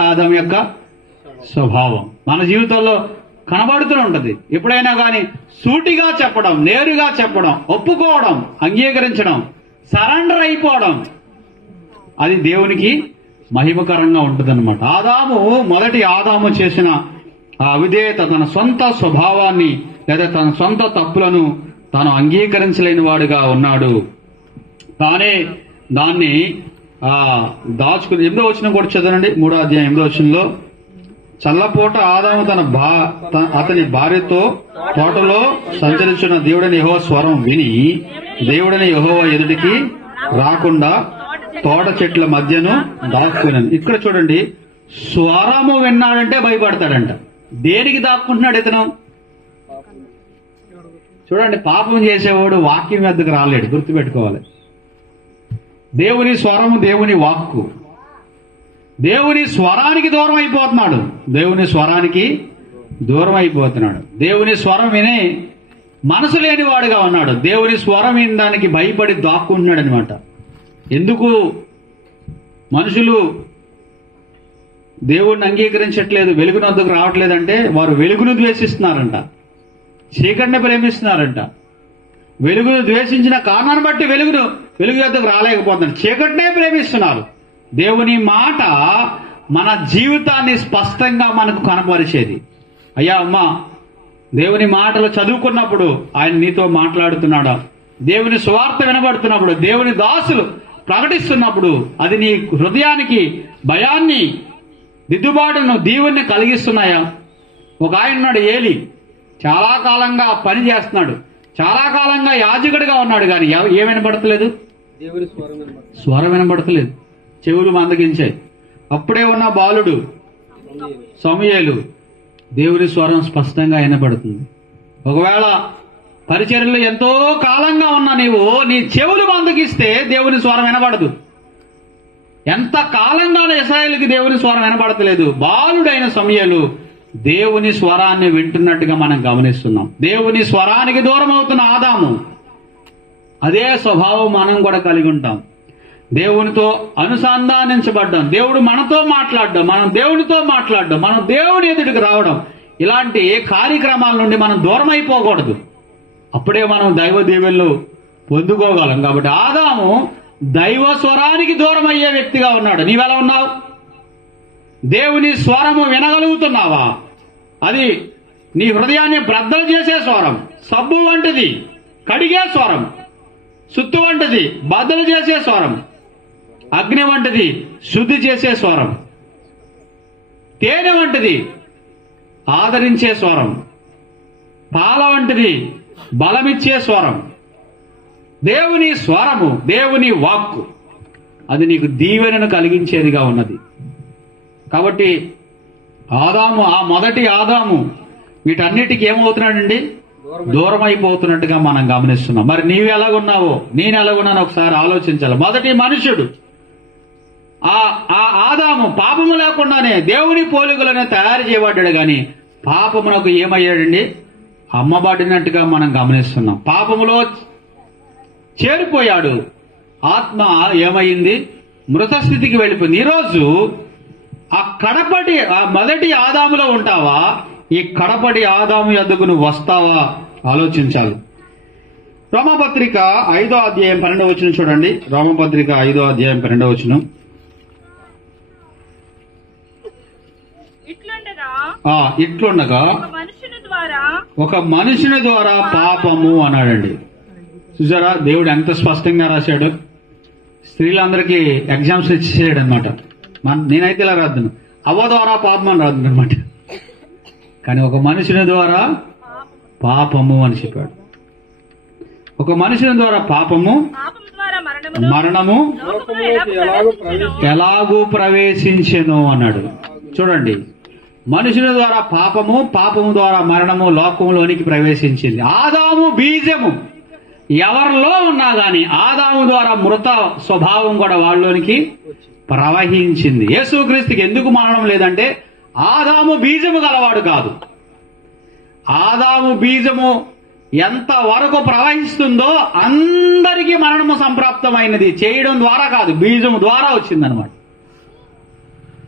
ఆదాము యొక్క స్వభావం మన జీవితంలో కనబడుతూ ఉంటది. ఎప్పుడైనా కానీ సూటిగా చెప్పడం, నేరుగా చెప్పడం, ఒప్పుకోవడం, అంగీకరించడం, సరెండర్ అయిపోవడం, అది దేవునికి మహిమకరంగా ఉంటుందన్నమాట. మొదటి ఆదాము చేసిన ఆ అవిధేయత, తన సొంత స్వభావాన్ని లేదా తన సొంత తప్పులను తాను అంగీకరించలేని వాడుగా ఉన్నాడు. తానే దాన్ని దాచుకుని 8వ వచనం కూడా చదవండి. 3వ అధ్యాయం 8వ వచనంలో, చల్లపూట ఆదాము అతని భార్యతో తోటలో సంచరించిన దేవుడని యెహోవా స్వరం విని దేవుడని యెహోవా ఎదుటికి రాకుండా తోట చెట్ల మధ్యను దాక్కున్నాను. ఇక్కడ చూడండి, స్వరము విన్నాడంటే భయపడతాడంట. దేనికి దాక్కుంటున్నాడు ఇతను? చూడండి, పాపం చేసేవాడు వాక్యం వద్దకు రాలేడు, గుర్తుపెట్టుకోవాలి. దేవుని స్వరము, దేవుని వాక్కు, దేవుని స్వరానికి దూరం అయిపోతున్నాడు. దేవుని స్వరానికి దూరం అయిపోతున్నాడు. దేవుని స్వరం వినే మనసు లేనివాడుగా ఉన్నాడు. దేవుని స్వరం వినడానికి భయపడి దాక్కుంటున్నాడు అనమాట. ఎందుకు మనుషులు దేవుణ్ణి అంగీకరించట్లేదు, వెలుగును వద్దకు రావట్లేదంటే వారు వెలుగును ద్వేషిస్తున్నారంట, చీకటిని ప్రేమిస్తున్నారంట. వెలుగును ద్వేషించిన కారణాన్ని బట్టి వెలుగు వద్దకు రాలేకపోతున్నారు, చీకటినే ప్రేమిస్తున్నారు. దేవుని మాట మన జీవితాన్ని స్పష్టంగా మనకు కనపరిచేది. అయ్యా అమ్మా, దేవుని మాటలు చదువుకున్నప్పుడు ఆయన నీతో మాట్లాడుతున్నాడా? దేవుని సువార్త వినబడుతున్నప్పుడు, దేవుని దాసులు ప్రకటిస్తున్నప్పుడు అది నీ హృదయానికి భయాన్ని, దిద్దుబాటును, దీవుని కలిగిస్తున్నాయా? ఒక ఆయన ఉన్నాడు, ఏలి. చాలా కాలంగా పని చేస్తున్నాడు, చాలా కాలంగా యాజకుడిగా ఉన్నాడు, కానీ ఏం వినబడతలేదు? స్వరం వినబడతలేదు, చెవులు మందగించాయి. అప్పుడే ఉన్న బాలుడు సమూయేలు, దేవుని స్వరం స్పష్టంగా వినబడుతుంది. ఒకవేళ పరిచర్యలో ఎంతో కాలంగా ఉన్న నీ చెవులు మందగిస్తే దేవుని స్వరం వినబడదు. ఎంత కాలంగా ఇశ్రాయేలుకి దేవుని స్వరం వినబడతలేదు. బాలుడైన సమూయేలు దేవుని స్వరాన్ని వింటున్నట్టుగా మనం గమనిస్తున్నాం. దేవుని స్వరానికి దూరం అవుతున్న ఆదాము, అదే స్వభావం మనం కూడా కలిగి ఉంటాం. దేవునితో అనుసంధానించబడ్డాం, దేవుడు మనతో మాట్లాడడం, మనం దేవునితో మాట్లాడడం, మనం దేవుని ఎదుటికి రావడం, ఇలాంటి కార్యక్రమాల నుండి మనం దూరం అయిపోకూడదు. అప్పుడే మనం దైవ దీవెనలు పొందుకోగలం. కాబట్టి ఆదాము దైవ స్వరానికి దూరం అయ్యే వ్యక్తిగా ఉన్నాడు. నీవెలా ఉన్నావు? దేవుని స్వరము వినగలుగుతున్నావా? అది నీ హృదయాన్ని బ్రద్దలు చేసే స్వరం, సబ్బు వంటిది కడిగే స్వరం, సుత్తు వంటిది బద్దలు చేసే స్వరం, అగ్ని వంటిది శుద్ధి చేసే స్వరం, తేనె వంటిది ఆదరించే స్వరం, పాల వంటిది బలమిచ్చే స్వరం. దేవుని స్వరము, దేవుని వాక్కు, అది నీకు దీవెనను కలిగించేదిగా ఉన్నది. కాబట్టి ఆదాము, ఆ మొదటి ఆదాము వీటన్నిటికీ ఏమవుతున్నాడండి? దూరం అయిపోతున్నట్టుగా మనం గమనిస్తున్నాం. మరి నీవు ఎలాగున్నావో, నేను ఎలాగున్నానో ఒకసారి ఆలోచించాలి. మొదటి మనుషుడు ఆ ఆదాము పాపము లేకుండానే దేవుని పోలికలను తయారు చేయబడ్డాడు, గాని పాపమునకు ఏమయ్యాడండి? అమ్మబడినట్టుగా మనం గమనిస్తున్నాం. పాపములో చేరిపోయాడు. ఆత్మ ఏమైంది? మృత స్థితికి వెళ్ళిపోయింది. ఈరోజు ఆ మొదటి ఆదాములో ఉంటావా? ఈ కడపటి ఆదాము యొద్దకు నువ్వు వస్తావా? ఆలోచించాలి. రోమపత్రిక 5వ అధ్యాయం 12వ వచనం చూడండి. రోమపత్రిక 5వ అధ్యాయం 12వ వచనం. ఇట్లుండగా ఒక మనుషుని ద్వారా పాపము అన్నాడండి. చూసారా, దేవుడు ఎంత స్పష్టంగా రాశాడు. స్త్రీలందరికీ ఎగ్జామ్స్ ఇచ్చేసాడు అనమాట. నేనైతే ఇలా రాద్దును, అవ్వ ద్వారా పాపం అని రాద్దును అనమాట. కానీ ఒక మనుషుని ద్వారా పాపము అని చెప్పాడు. ఒక మనుషుని ద్వారా పాపము, మరణము ఎలాగూ ప్రవేశించెను అన్నాడు. చూడండి, మనుషుల ద్వారా పాపము, పాపము ద్వారా మరణము లోకంలోనికి ప్రవేశించింది. ఆదాము బీజము ఎవరిలో ఉన్నా గాని ఆదాము ద్వారా మృత స్వభావం కూడా వాళ్ళలోనికి ప్రవహించింది. యేసుక్రీస్తుకి ఎందుకు మరణం లేదంటే ఆదాము బీజము గలవాడు కాదు. ఆదాము బీజము ఎంత వరకు ప్రవహిస్తుందో అందరికీ మరణము సంప్రాప్తమైనది. చేయడం ద్వారా కాదు, బీజము ద్వారా వచ్చిందనమాట.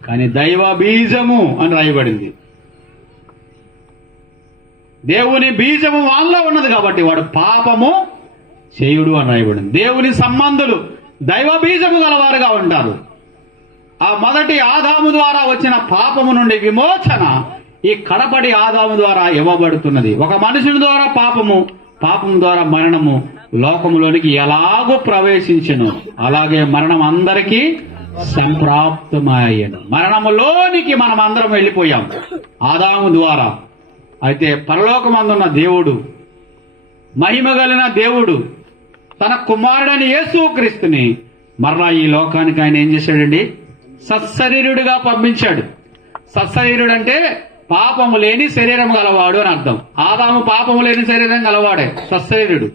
కానీ దైవ బీజము అని రాయబడింది. దేవుని బీజము వాళ్ళలో ఉన్నది కాబట్టి వాడు పాపము చేయుడు అని రాయబడింది. దేవుని సంబంధులు దైవ బీజము గలవారుగా ఉంటారు. ఆ మొదటి ఆదాము ద్వారా వచ్చిన పాపము నుండి విమోచన ఈ కడపడి ఆదాము ద్వారా ఇవ్వబడుతున్నది. ఒక మనుషుని ద్వారా పాపము, పాపము ద్వారా మరణము లోకములోనికి ఎలాగో ప్రవేశించెను, అలాగే మరణం అందరికీ సంప్రాప్తమయ్యను. మరణములోనికి మనం అందరం వెళ్ళిపోయాం ఆదాము ద్వారా. అయితే పరలోకమందున్న దేవుడు, మహిమ కలిగిన దేవుడు తన కుమారుడని యేసుక్రీస్తుని మరలా ఈ లోకానికి ఆయన ఏం చేశాడండి? సత్శరీరుడిగా పంపించాడు. సత్శరీరుడు అంటే పాపము లేని శరీరం గలవాడు అని అర్థం. ఆదాము పాపము లేని శరీరం గలవాడే సత్శరీరుడు.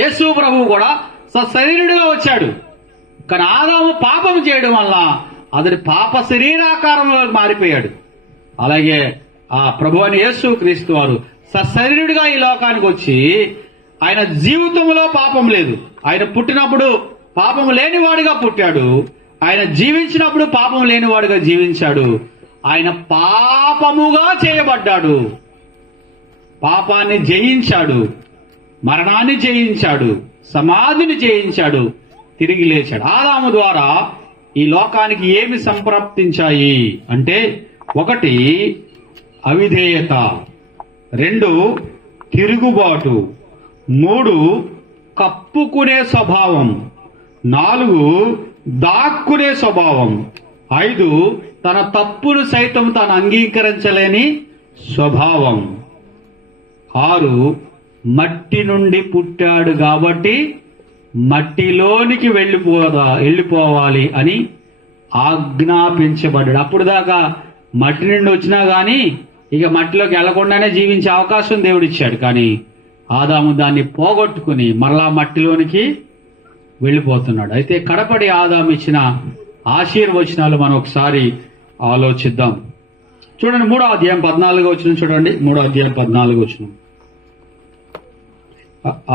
యేసు ప్రభువు కూడా సత్శరీరుడిగా వచ్చాడు. కానీ ఆదాము పాపం చేయడం వల్ల అతడి పాప శరీరాకారంలో మారిపోయాడు. అలాగే ఆ ప్రభు అని యేసుక్రీస్తు వారు సశరీరుడిగా ఈ లోకానికి వచ్చి ఆయన జీవితంలో పాపం లేదు. ఆయన పుట్టినప్పుడు పాపం లేనివాడిగా పుట్టాడు. ఆయన జీవించినప్పుడు పాపం లేనివాడుగా జీవించాడు. ఆయన పాపముగా చేయబడ్డాడు. పాపాన్ని జయించాడు, మరణాన్ని జయించాడు, సమాధిని జయించాడు, తిరిగి లేచాడు. ఆదాము ద్వారా ఈ లోకానికి ఏమి సంప్రాప్తించాయి అంటే, 1 అవిధేయత, 2 తిరుగుబాటు, 3 కప్పుకునే స్వభావం, 4 దాక్కునే స్వభావం, 5 తన తప్పును సైతం తాను అంగీకరించలేని స్వభావం, 6 మట్టి నుండి పుట్టాడు కాబట్టి మట్టిలోనికి వెళ్ళిపోవాలి అని ఆజ్ఞాపించబడ్డాడు. అప్పుడు దాకా మట్టి నుండి వచ్చినా గాని ఇక మట్టిలోకి వెళ్లకుండానే జీవించే అవకాశం దేవుడిచ్చాడు. కానీ ఆదాము దాన్ని పోగొట్టుకుని మరలా మట్టిలోనికి వెళ్ళిపోతున్నాడు. అయితే కడపడి ఆదాము ఇచ్చిన ఆశీర్వచనాలు మనం ఒకసారి ఆలోచిద్దాం. చూడండి, 3వ అధ్యాయం 14వ వచనం చూడండి. 3వ అధ్యాయం 14వ వచనం.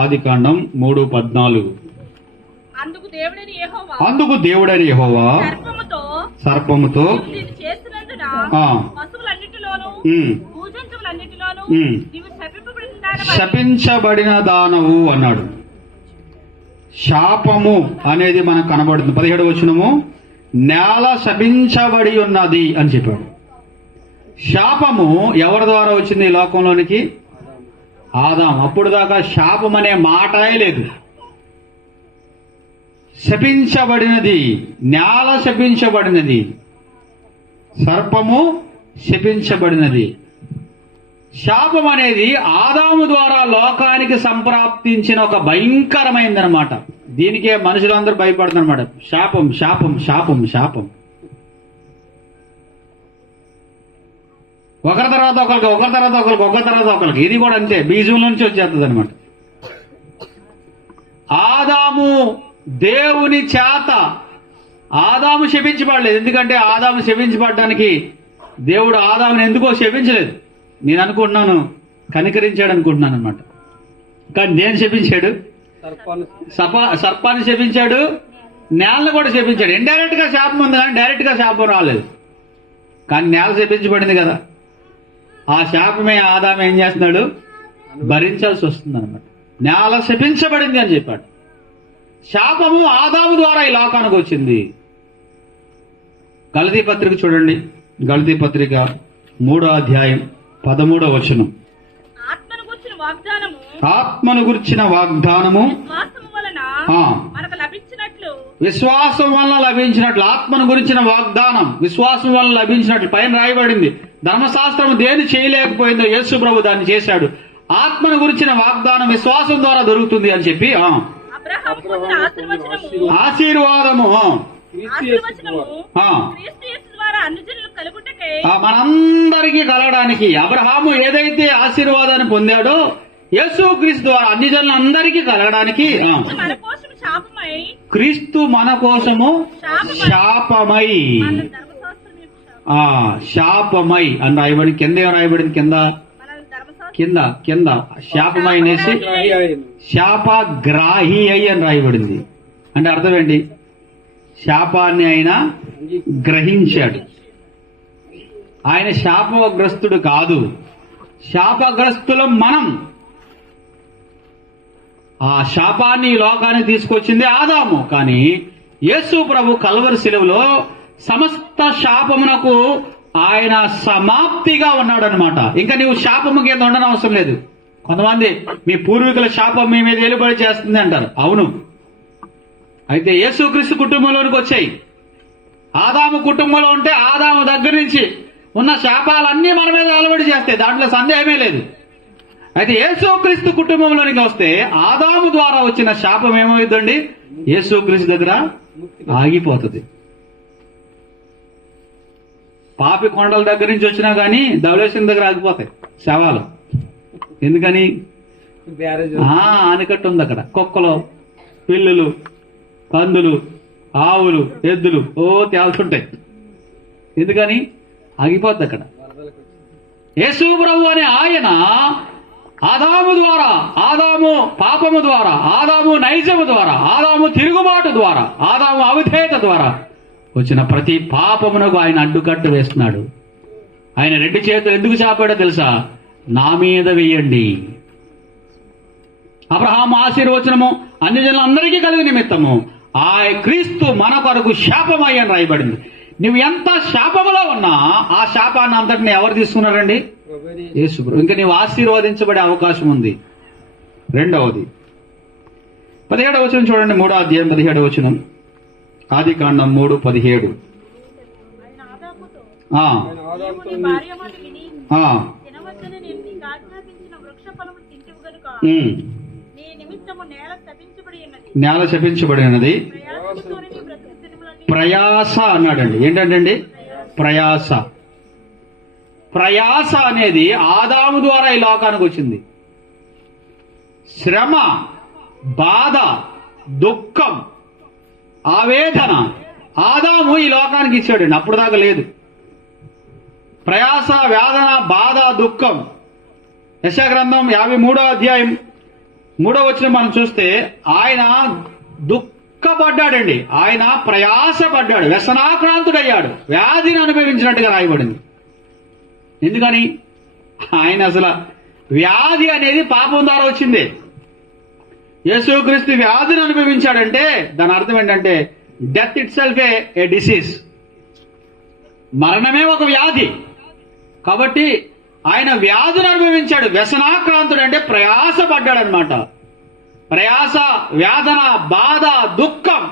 ఆదికాండం 3:14. అందుకు దేవుడైన యెహోవా సర్పముతో శపించబడిన దానవు అన్నాడు. శాపము అనేది మనకు కనబడుతుంది. 17వ వచనము, నేల శపించబడి ఉన్నది అని చెప్పాడు. శాపము ఎవరి ద్వారా వచ్చింది ఈ లోకంలోనికి? ఆదాం. అప్పుడు దాకా శాపం అనే మాటే లేదు. శపించబడినది, నేల శపించబడినది, సర్పము శపించబడినది. శాపం అనేది ఆదాము ద్వారా లోకానికి సంప్రాప్తించిన ఒక భయంకరమైందనమాట. దీనికే మనుషులందరూ భయపడుతున్నమాట. శాపం శాపం శాపం శాపం. ఒకరి తర్వాత ఒకరికి, ఒకరి తర్వాత ఒకరికి, ఒకరి తర్వాత ఒకరికి. ఇది కూడా అంతే, బీజం నుంచి వచ్చేస్తుంది అనమాట. ఆదాము దేవుని చేత, ఆదాము శపించబడలేదు. ఎందుకంటే ఆదాము శపించబడడానికి దేవుడు ఆదాముని ఎందుకో శపించలేదు. నేను అనుకుంటున్నాను కనికరించాడు అనుకుంటున్నాను అనమాట. కానీ దేని శపించాడు? సర్పాన్ని శపించాడు, నేలను కూడా శపించాడు. ఇండైరెక్ట్ గా శాపం ఉంది కానీ డైరెక్ట్ గా శాపం రాలేదు. కానీ నేల శపించబడింది కదా, ఆ శాపమే ఆదాము ఏం చేస్తున్నాడు? భరించాల్సి వస్తుంది అనమాట. నేల శపించబడింది అని చెప్పాడు. శాపము ఆదాము ద్వారా ఈ లోకానికి వచ్చింది. గలతీ పత్రిక చూడండి, గలతీ పత్రిక 3వ అధ్యాయం 13వ వచనం. ఆత్మను గుర్చిన వాగ్దానము విశ్వాసం వలన లభించినట్లు, ఆత్మను గురించిన వాగ్దానం విశ్వాసం వలన లభించినట్లు పైన రాయబడింది. ధర్మశాస్త్రం దేని చేయలేకపోయిందో యేసు ప్రభు దాన్ని చేశాడు. ఆత్మను గురించిన వాగ్దానం విశ్వాసం ద్వారా దొరుకుతుంది అని చెప్పి ఆశీర్వాదము మనందరికీ కలగడానికి, అబ్రహాము ఏదైతే ఆశీర్వాదాన్ని పొందాడో యేసుక్రీస్తు ద్వారా అన్ని జనులందరికీ కలగడానికి క్రీస్తు మన కోసము శాపమై, శాపమై అని రాయబడి కింద రాయబడింది. కింద కింద కింద శాపమై అనేసి శాపగ్రాహి అయి అని రాయబడింది. అంటే అర్థం ఏంటి? శాపాన్ని ఆయన గ్రహించాడు. ఆయన శాపగ్రస్తుడు కాదు, శాపగ్రస్తులం మనం. ఆ శాపాన్ని ఈ లోకానికి తీసుకొచ్చింది ఆదాము. కానీ యేసు ప్రభు కల్వరి శిలువలో సమస్త శాపమునకు ఆయన సమాప్తిగా ఉన్నాడనమాట. ఇంకా నీవు శాపము కింద ఉండని అవసరం లేదు. కొంతమంది మీ పూర్వీకుల శాపం మీ మీద ఏలుబడి చేస్తుంది అంటారు. అవును, అయితే యేసుక్రీస్తు కుటుంబంలోనికి వచ్చాయి. ఆదాము కుటుంబంలో ఉంటే ఆదాము దగ్గర నుంచి ఉన్న శాపాలన్నీ మన మీద ఏలుబడి చేస్తాయి, దాంట్లో సందేహమే లేదు. అయితే యేసుక్రీస్తు కుటుంబంలోనికి వస్తే ఆదాము ద్వారా వచ్చిన శాపం ఏమవుతుందండి? యేసుక్రీస్తు దగ్గర ఆగిపోతుంది. పాపి కొండల దగ్గర నుంచి వచ్చినా గానీ ధవళేశ్వరం దగ్గర ఆగిపోతాయి శవాలు. ఎందుకని? ఆనకట్టు ఉంది అక్కడ. కుక్కలు, పిల్లులు, పందులు, ఆవులు, ఎద్దులు తేలుతుంటాయి. ఎందుకని? ఆగిపోద్ది అక్కడ. యేసు ప్రభు అనే ఆయన ఆదాము ద్వారా, ఆదాము పాపము ద్వారా, ఆదాము నైజము ద్వారా, ఆదాము తిరుగుబాటు ద్వారా, ఆదాము అవిధేయత ద్వారా వచ్చిన ప్రతి పాపమునకు ఆయన అడ్డుకట్టు వేస్తున్నాడు. ఆయన 2 చేతులు ఎందుకు చాపాడో తెలుసా? నా మీద వేయండి. అబ్రహాము ఆశీర్వచనము అన్ని జనులందరికీ కలిగి నిమిత్తము ఆ క్రీస్తు మన కొరకు శాపమయ్య అని రాయబడింది. నువ్వు ఎంత శాపములో ఉన్నా ఆ శాపాన్ని అంతటిని ఎవరు తీసుకున్నారండి? యేసు ప్రభు. ఇంకా నీవు ఆశీర్వదించబడే అవకాశం ఉంది. రెండవది 17వ వచనం చూడండి, 3వ అధ్యాయం 17వ వచనం. ఆదికాండం 3:17. నేల శపించబడినది, ప్రయాస అన్నాడండి. ఏంటంటే ప్రయాస. ప్రయాస అనేది ఆదాము ద్వారా ఈ లోకానికి వచ్చింది. శ్రమ, బాధ, దుఃఖం, ఆవేదన ఆదాము ఈ లోకానికి ఇచ్చాడండి. అప్పుడు దాకా లేదు. ప్రయాస, వేదన, బాధ, దుఃఖం. యెషయా గ్రంథం 53వ అధ్యాయం 3వ వచనం మనం చూస్తే ఆయన దుఃఖపడ్డాడండి. ఆయన ప్రయాసపడ్డాడు, వ్యసనాక్రాంతుడయ్యాడు, వ్యాధిని అనుభవించినట్టుగా రాయబడింది. ఎందుకని? ఆయన అసలు వ్యాధి అనేది పాపం ద్వారా వచ్చింది. యేసుక్రీస్తు వ్యాధిని అనుభవించాడంటే దాని అర్థం ఏంటంటే death it self A disease. మరణమే ఒక వ్యాధి. కాబట్టి ఆయన వ్యాధిని అనుభవించాడు. వ్యసనాక్రాంతుడు అంటే ప్రయాసపడ్డాడు అనమాట. ప్రయాస, వేదన, బాధ, దుఃఖం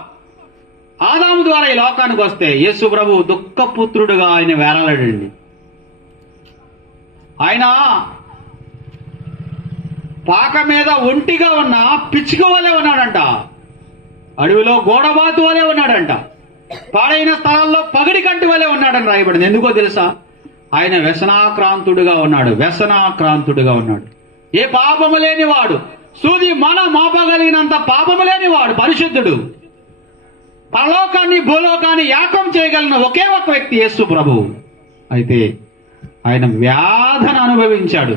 ఆదాము ద్వారా ఈ లోకానికి వస్తే యేసు ప్రభు దుఃఖపుత్రుడుగా ఆయన వేలాడాడండి. ఆయన పాక మీద ఒంటిగా ఉన్న పిచ్చుక వలె ఉన్నాడంట. అడవిలో గోడబాతు వలె ఉన్నాడంట. పాడైన స్థలాల్లో పగడి కంటి వలె ఉన్నాడని రాయబడింది. ఎందుకో తెలుసా? ఆయన వ్యసనాక్రాంతుడుగా ఉన్నాడు. ఏ పాపము లేనివాడు, సూది మన మోపగలిగినంత పాపము లేనివాడు, పరిశుద్ధుడు, పరలోకాన్ని భూలోకాన్ని ఏకం చేయగలిగిన ఒకే ఒక వ్యక్తి యేసు ప్రభువు. అయితే ఆయన వ్యాధన అనుభవించాడు.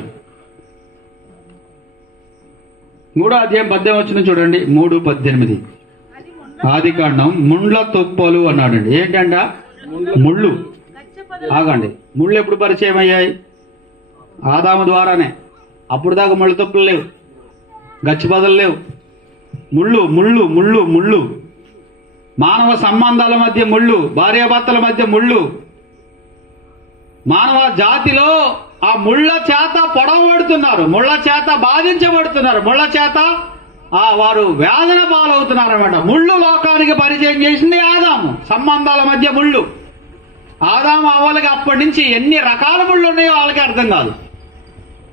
3వ అధ్యాయం 18 వచనం చూడండి. 3:18 ఆదికాండం. ముండ్ల తుప్పలు అన్నాడండి. ఏంటంట? ముళ్ళు. ఆగండి, ముళ్ళు ఎప్పుడు పరిచయం అయ్యాయి? ఆదాము ద్వారానే. అప్పుడు దాకా ముళ్ళ తుప్పలు లేవు, గచ్చిబదలు లేవు. ముళ్ళు ముళ్ళు ముళ్ళు ముళ్ళు. మానవ సంబంధాల మధ్య ముళ్ళు, భార్యాభర్తల మధ్య ముళ్ళు. మానవ జాతిలో ఆ ముళ్ళ చేత పొడవబడుతున్నారు, ముళ్ళ చేత బాధించబడుతున్నారు, ముళ్ళ చేత వారు వేదన పాలవుతున్నారు అన్నమాట. ముళ్ళు లోకానికి పరిచయం చేసింది ఆదాము. సంబంధాల మధ్య ముళ్ళు. ఆదాము అవ్వలకి అప్పటి నుంచి ఎన్ని రకాల ముళ్ళు ఉన్నాయో వాళ్ళకి అర్థం కాదు.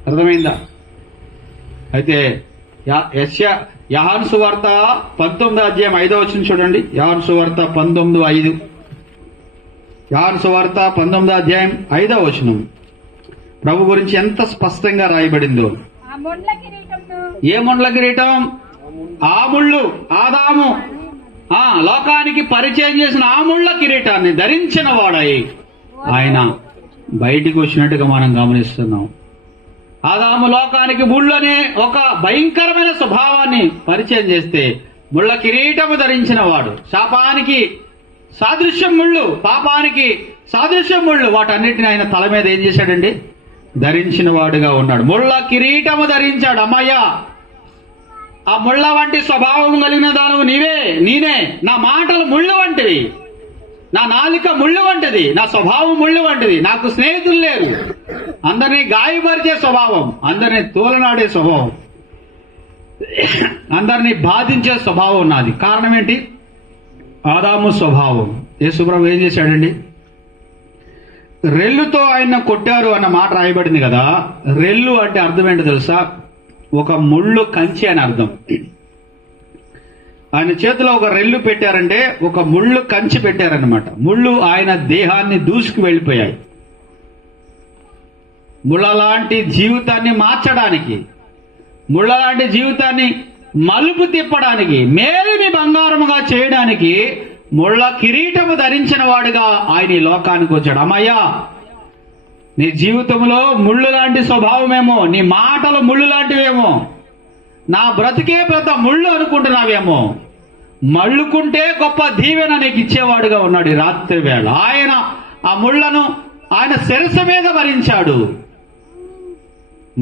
అర్థమైందా? అయితే యోహాను సువార్త 19వ అధ్యాయం 5వ వచనం చూడండి. యోహాను సువార్త 19:5. యోహాను సువార్త 19వ అధ్యాయం 5వ వచనం ప్రభు గురించి ఎంత స్పష్టంగా రాయబడిందో. ఏ ముండ్ల కిరీటం? ఆ ముళ్ళు, ఆదాము లోకానికి పరిచయం చేసిన ఆ ముళ్ళ కిరీటాన్ని ధరించిన వాడై ఆయన బయటికి వచ్చినట్టుగా మనం గమనిస్తున్నాం. ఆదాము లోకానికి ముళ్ళు అనే ఒక భయంకరమైన స్వభావాన్ని పరిచయం చేస్తే ముళ్ళ కిరీటము ధరించిన వాడు. శాపానికి సాదృశ్యం ముళ్ళు, పాపానికి సాదృశ్యం ముళ్ళు, వాటన్నిటిని ఆయన తల మీద ఏం చేశాడండి? ధరించిన వాడుగా ఉన్నాడు. ముళ్ళ కిరీటము ధరించాడు. అమ్మయ్య, ఆ ముళ్ళ వంటి స్వభావం కలిగిన దానవు నేనే. నా మాటలు ముళ్ళు వంటివి, నా నాలిక ముళ్ళు వంటిది, నా స్వభావం ముళ్ళు వంటిది. నాకు స్నేహితులు లేరు, అందరినీ గాయపరిచే స్వభావం, అందరినీ తోలనాడే స్వభావం, అందరినీ బాధించే స్వభావం నాది. కారణం ఏంటి? ఆదాము స్వభావం. యేసుప్రభు ఏం చేశాడండి? రెల్లుతో ఆయన కొట్టారు అన్న మాట రాయబడింది కదా. రెల్లు అంటే అర్థం ఏంటో తెలుసా? ఒక ముళ్ళు కంచి అని అర్థం. ఆయన చేతిలో ఒక రెల్లు పెట్టారంటే ఒక ముళ్ళు కంచి పెట్టారనమాట. ముళ్ళు ఆయన దేహాన్ని దూసుకు వెళ్ళిపోయాయి. ముళ్ళ లాంటి జీవితాన్ని మార్చడానికి, ముళ్ళ లాంటి జీవితాన్ని మలుపు తిప్పడానికి, మేలిమి బంగారముగా చేయడానికి ముళ్ళ కిరీటము ధరించిన వాడుగా ఆయన ఈ లోకానికి వచ్చాడు. అమ్మయ్యా, నీ జీవితంలో ముళ్ళు లాంటి స్వభావమేమో, నీ మాటలు ముళ్ళు లాంటివేమో, నా బ్రతికే పెద్ద ముళ్ళు అనుకుంటున్నావేమో, మళ్ళుకుంటే గొప్ప దీవెన నీకు ఇచ్చేవాడుగా ఉన్నాడు ఈ రాత్రి వేళ. ఆయన ఆ ముళ్లను ఆయన శిరస్సు మీద భరించాడు.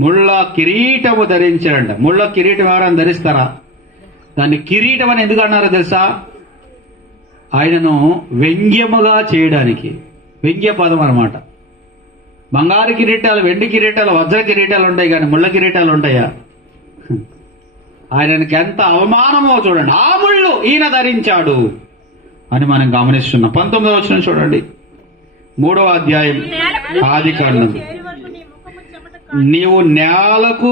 ముళ్ళ కిరీటము ధరించాడంట. ముళ్ళ కిరీటం ఎవరైనా ధరిస్తారా? దాన్ని కిరీటం అని ఎందుకు అన్నారో తెలుసా? ఆయనను వ్యంగ్యముగా చేయడానికి. వ్యంగ్య పదం అన్నమాట. బంగారు కిరీటాలు, వెండి కిరీటాలు, వజ్ర కిరీటాలు ఉంటాయి, కానీ ముళ్ళ కిరీటాలు ఉంటాయా? ఆయనకి ఎంత అవమానమో చూడండి. ఆ ముళ్ళు ఈయన ధరించాడు అని మనం గమనిస్తున్నాం. 19వ వచనం చూడండి. 3వ అధ్యాయం ఆదికాండం. నీవు నేలకు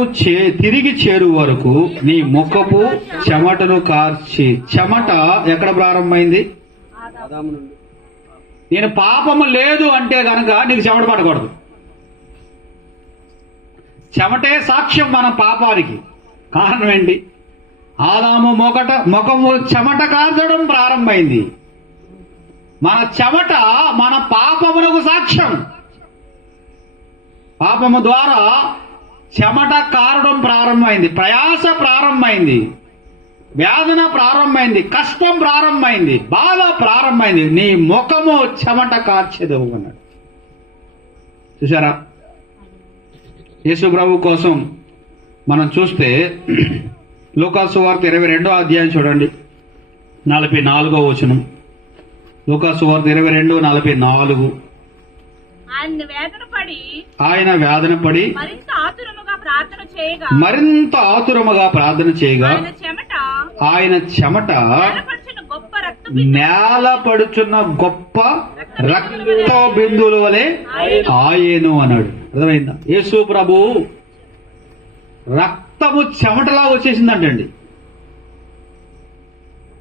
తిరిగి చేరు వరకు నీ ముఖపు చెమటను కార్చి. చెమట ఎక్కడ ప్రారంభమైంది? నేను పాపము లేదు అంటే గనక నీకు చెమట పడకూడదు. చెమటే సాక్ష్యం మన పాపానికి. కారణం ఏంటి? ఆదాము ముఖము చెమట కార్చడం ప్రారంభమైంది. మన చెమట మన పాపమునకు సాక్ష్యం. పాపము ద్వారా చెమట కారడం ప్రారంభమైంది, ప్రయాస ప్రారంభమైంది, వేదన ప్రారంభమైంది, కష్టం ప్రారంభమైంది, బాధ ప్రారంభమైంది. నీ ముఖము చెమట కార్చేదవు అన్నాడు. చూసారా? యేసు ప్రభు కోసం మనం చూస్తే లూకాసు సువార్త 22వ అధ్యాయం చూడండి, 44వ వచనం. లూకాసు సువార్త 22:44. ఆయన వేదన పడి మరింత ఆతురముగా ప్రార్థన చేయగా ఆయన చెమట నేలపడుచున్న గొప్ప రక్త బిందువుల వలె ఆయను అన్నాడు. అర్థమైందా? యేసు ప్రభు రక్తము చెమటలా వచ్చేసిందంటండి.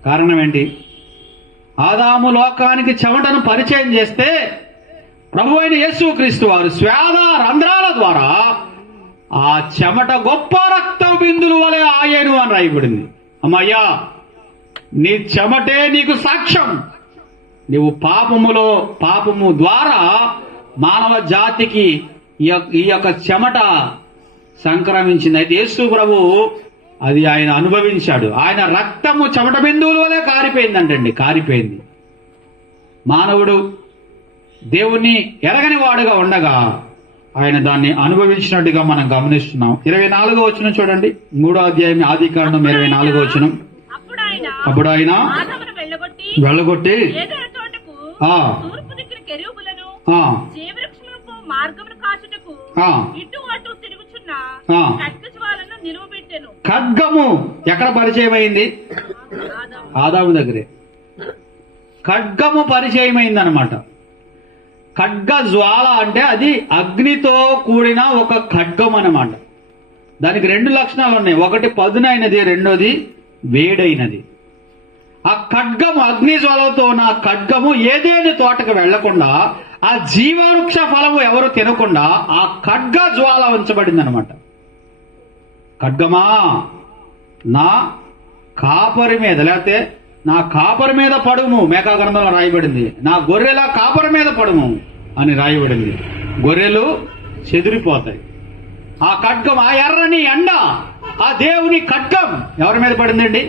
కారణం ఏంటి? ఆదాము లోకానికి చెమటను పరిచయం చేస్తే ప్రభు అయిన యేసుక్రీస్తు వారు శ్వేద రంధ్రాల ద్వారా ఆ చెమట గొప్ప రక్త బిందులు వలె ఆయను అని రాయబడింది. అమ్మయ్యా, నీ చెమటే నీకు సాక్ష్యం. నీవు పాపము ద్వారా మానవ జాతికి ఈ యొక్క చెమట సంక్రమించింది. అయితే యేసు ప్రభు అది ఆయన అనుభవించాడు. ఆయన రక్తము చెమట బిందువుల వలె కారిపోయింది. మానవుడు దేవుణ్ణి ఎరగని వాడుగా ఉండగా ఆయన దాన్ని అనుభవించినట్టుగా మనం గమనిస్తున్నాం. 24వ వచనం చూడండి, 3వ అధ్యాయం ఆదికాండం 24వ వచనం. అప్పుడు ఆయన వెళ్ళగొట్టి ఖడ్గము ఎక్కడ పరిచయం అయింది? ఆదాము దగ్గరే ఖడ్గము పరిచయం అయింది అనమాట. ఖడ్గ జ్వాల అంటే అది అగ్నితో కూడిన ఒక ఖడ్గం అన్నమాట. దానికి 2 లక్షణాలు ఉన్నాయి. ఒకటి పదునైనది, రెండోది వేడైనది. ఆ ఖడ్గము, అగ్ని జ్వాలతో ఉన్న ఖడ్గము ఏదేని తోటకు వెళ్లకుండా, ఆ జీవవృక్ష ఫలము ఎవరు తినకుండా ఆ ఖడ్గ జ్వాల ఉంచబడింది అనమాట. ఖడ్గమా, నా కాపరి మీద, లేకపోతే నా కాపరి మీద పడుము, మేకా గ్రంథంలో రాయబడింది. నా గొర్రెల కాపరి మీద పడుము అని రాయబడింది. గొర్రెలు చెదిరిపోతాయి. ఆ ఖడ్గం, ఆ ఎర్రని ఎండ, ఆ దేవుని ఖడ్గం ఎవరి మీద పడిందండి?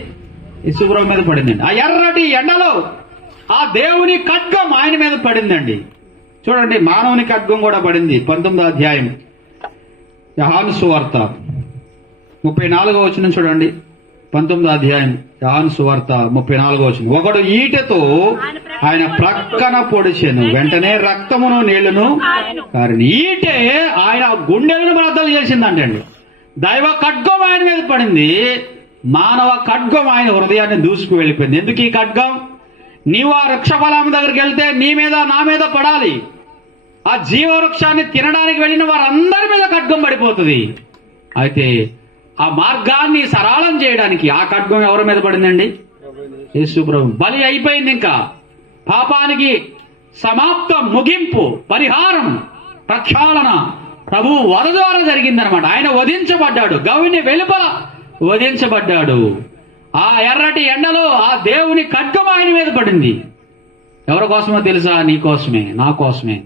యేసుప్రభు మీద పడిందండి. ఆ ఎర్రటి ఎండలో ఆ దేవుని ఖడ్గం ఆయన మీద పడిందండి. చూడండి, మానవుని ఖడ్గం కూడా పడింది. 19వ అధ్యాయం యోహాను సువార్త 34వ వచనం చూడండి. 19వ అధ్యాయం యోహాను సువార్త 34వ వచనం. ఒకడు ఈటెతో ఆయన ప్రక్కన పొడిచెను, వెంటనే రక్తమును నీళ్లును కారిని. ఈటే ఆయన గుండెలను బద్దలు చేసిందంటండి. దైవ ఖడ్గం ఆయన మీద పడింది. మానవ ఖడ్గం ఆయన హృదయాన్ని దూసుకు వెళ్ళిపోయింది. ఎందుకు ఈ ఖడ్గం? నీవు ఆ వృక్షఫలం దగ్గరికి వెళ్తే నీ మీద, నా మీద పడాలి. ఆ జీవవృక్షాన్ని తినడానికి వెళ్ళిన వారందరి మీద ఖడ్గం పడిపోతుంది. అయితే ఆ మార్గాన్ని సరళం చేయడానికి ఆ ఖడ్గం ఎవరి మీద పడిందండి? యేసు ప్రభు. బలి అయిపోయింది. ఇంకా పాపానికి సమాప్తం, ముగింపు, పరిహారం, ప్రక్షాళన ప్రభు వధ ద్వారా జరిగిందనమాట. ఆయన వధించబడ్డాడు, గవిని వెలుపల వధించబడ్డాడు. ఆ ఎర్రటి ఎండలో ఆ దేవుని ఖడ్గం ఆయన మీద పడింది. ఎవరి కోసమో తెలుసా? నీ కోసమే, నా కోసమే.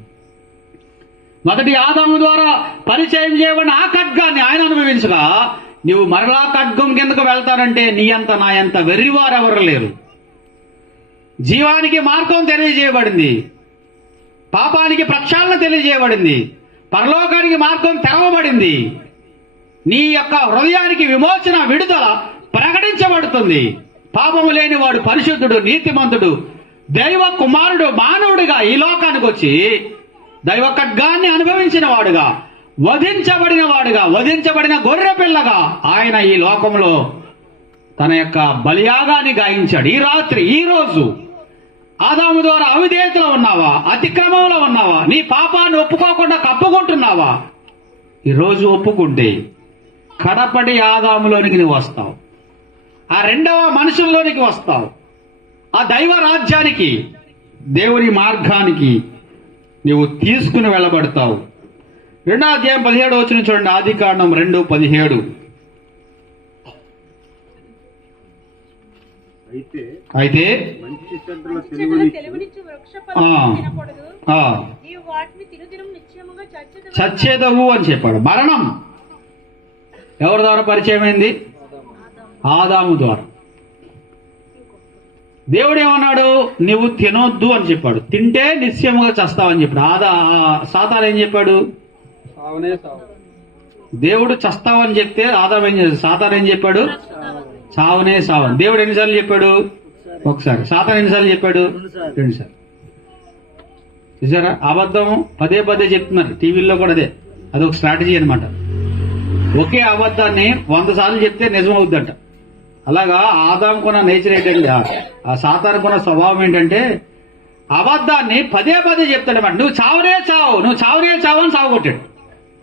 మొదటి ఆదాము ద్వారా పరిచయం చేయబడిన ఆ ఖడ్గాన్ని ఆయన అనుభవించగా, నీవు మరలా ఖడ్గం కిందకు వెళ్తానంటే నీ అంత నా ఎంత వెర్రివారు ఎవరు లేరు. జీవానికి మార్గం తెలియజేయబడింది, పాపానికి ప్రక్షాళన తెలియజేయబడింది, పరలోకానికి మార్గం తెరవబడింది. నీ యొక్క హృదయానికి విమోచన, విడుదల ప్రకటించబడుతుంది. పాపము లేని వాడు పరిశుద్ధుడు, నీతిమంతుడు, దైవ కుమారుడు మానవుడిగా ఈ లోకానికి వచ్చి దైవ ఖడ్గాన్ని అనుభవించిన వాడుగా, వధించబడిన గొర్రె పిల్లగా ఆయన ఈ లోకంలో తన యొక్క బలియాగాన్ని గాయించాడు. ఈ రాత్రి, ఈ రోజు ఆదాము ద్వారా అవిధేయతలో ఉన్నావా? అతిక్రమంలో ఉన్నావా? నీ పాపాన్ని ఒప్పుకోకుండా కప్పుకుంటున్నావా? ఈరోజు ఒప్పుకుంటే కడపటి ఆదాములోనికి నువ్వు వస్తావు. ఆ రెండవ మనుషుల్లోనికి వస్తావు. ఆ దైవ రాజ్యానికి, దేవుని మార్గానికి నువ్వు తీసుకుని వెళ్ళబడతావు. 2వ అధ్యాయం 17వ వచనం చూడండి. ఆదికాండం 2:17. అయితే చచ్చేదవు అని చెప్పాడు. మరణం ఎవరి ద్వారా పరిచయం అయింది? ఆదాము ద్వారా. దేవుడు ఏమన్నాడు? నువ్వు తినొద్దు అని చెప్పాడు. తింటే నిశ్చయముగా చస్తావని చెప్పాడు. సాతాను ఏం చెప్పాడు? దేవుడు చస్తావని చెప్తే ఆదాము ఏం చేశాడు? సాతాను ఏం చెప్పాడు? సావనే సావని. దేవుడు ఎన్నిసార్లు చెప్పాడు? ఒకసారి. సాతాను ఎన్నిసార్లు చెప్పాడు? 2 సార్లు. చూసారా? అబద్ధం పదే చెప్తున్నారు టీవీల్లో కూడా. అదొక స్ట్రాటజీ అనమాట. ఒకే అబద్ధాన్ని 100 సార్లు చెప్తే నిజం అవుద్దంట. అలాగా ఆదాముకున్న నేచర్ ఏంటంటే, ఆ సాతానుకున్న స్వభావం ఏంటంటే, అబద్ధాన్ని పదే చెప్తాడన్నమాట. నువ్వు చావనే చావు అని సాగుకొట్టాడు.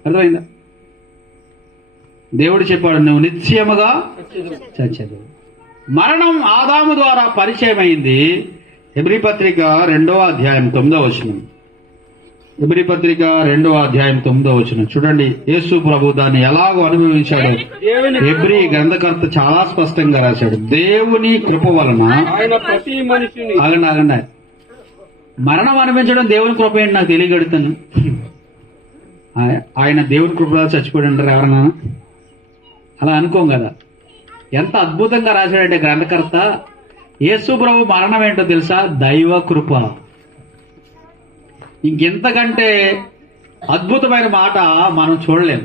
అర్థమైందా? దేవుడు చెప్పాడు, నువ్వు నిశ్చయముగా చచ్చేది. మరణం ఆదాము ద్వారా పరిచయం అయింది. హెబ్రీ పత్రిక 2వ అధ్యాయం 9వ వచనం. హెబ్రీ పత్రిక 2వ అధ్యాయం 9వ వచనం చూడండి. యేసు ప్రభు దాన్ని ఎలాగో అనుభవించాడో హెబ్రీ గ్రంథకర్త చాలా స్పష్టంగా రాశాడు. దేవుని కృప వలన ఆగండి మరణం అనిపించడం దేవుని కృప ఏంటి నాకు తెలియగడుతాను. ఆయన దేవుని కృపలో చచ్చిపోయి అంటారు ఎవరన్నా? అలా అనుకోం కదా. ఎంత అద్భుతంగా రాశాడంటే గ్రంథకర్త, యేసు ప్రభు మరణం ఏంటో తెలుసా? దైవ కృప. ఇంకెంతకంటే అద్భుతమైన మాట మనం చూడలేం.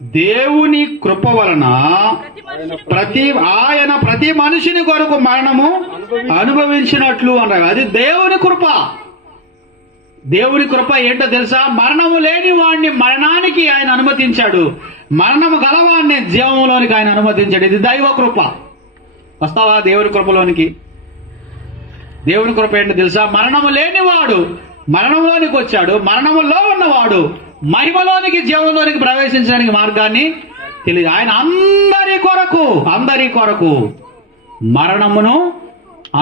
దేవుని కృప వలన ఆయన ప్రతి మనిషిని కొరకు మరణము అనుభవించినట్లు అన్నారు. అది దేవుని కృప. దేవుని కృప ఏంటో తెలుసా? మరణము లేని వాడిని మరణానికి ఆయన అనుమతించాడు, మరణము గలవాడిని జీవంలోనికి ఆయన అనుమతించాడు. ఇది దైవ కృప. వస్తావా దేవుని కృపలోనికి? దేవుని కృప ఏంటో తెలుసా? మరణము లేనివాడు మరణంలోనికి వచ్చాడు, మరణములో ఉన్నవాడు మహిమలోనికి జీవంలోనికి ప్రవేశించడానికి మార్గాన్ని తెలియదు. ఆయన అందరి కొరకు మరణమును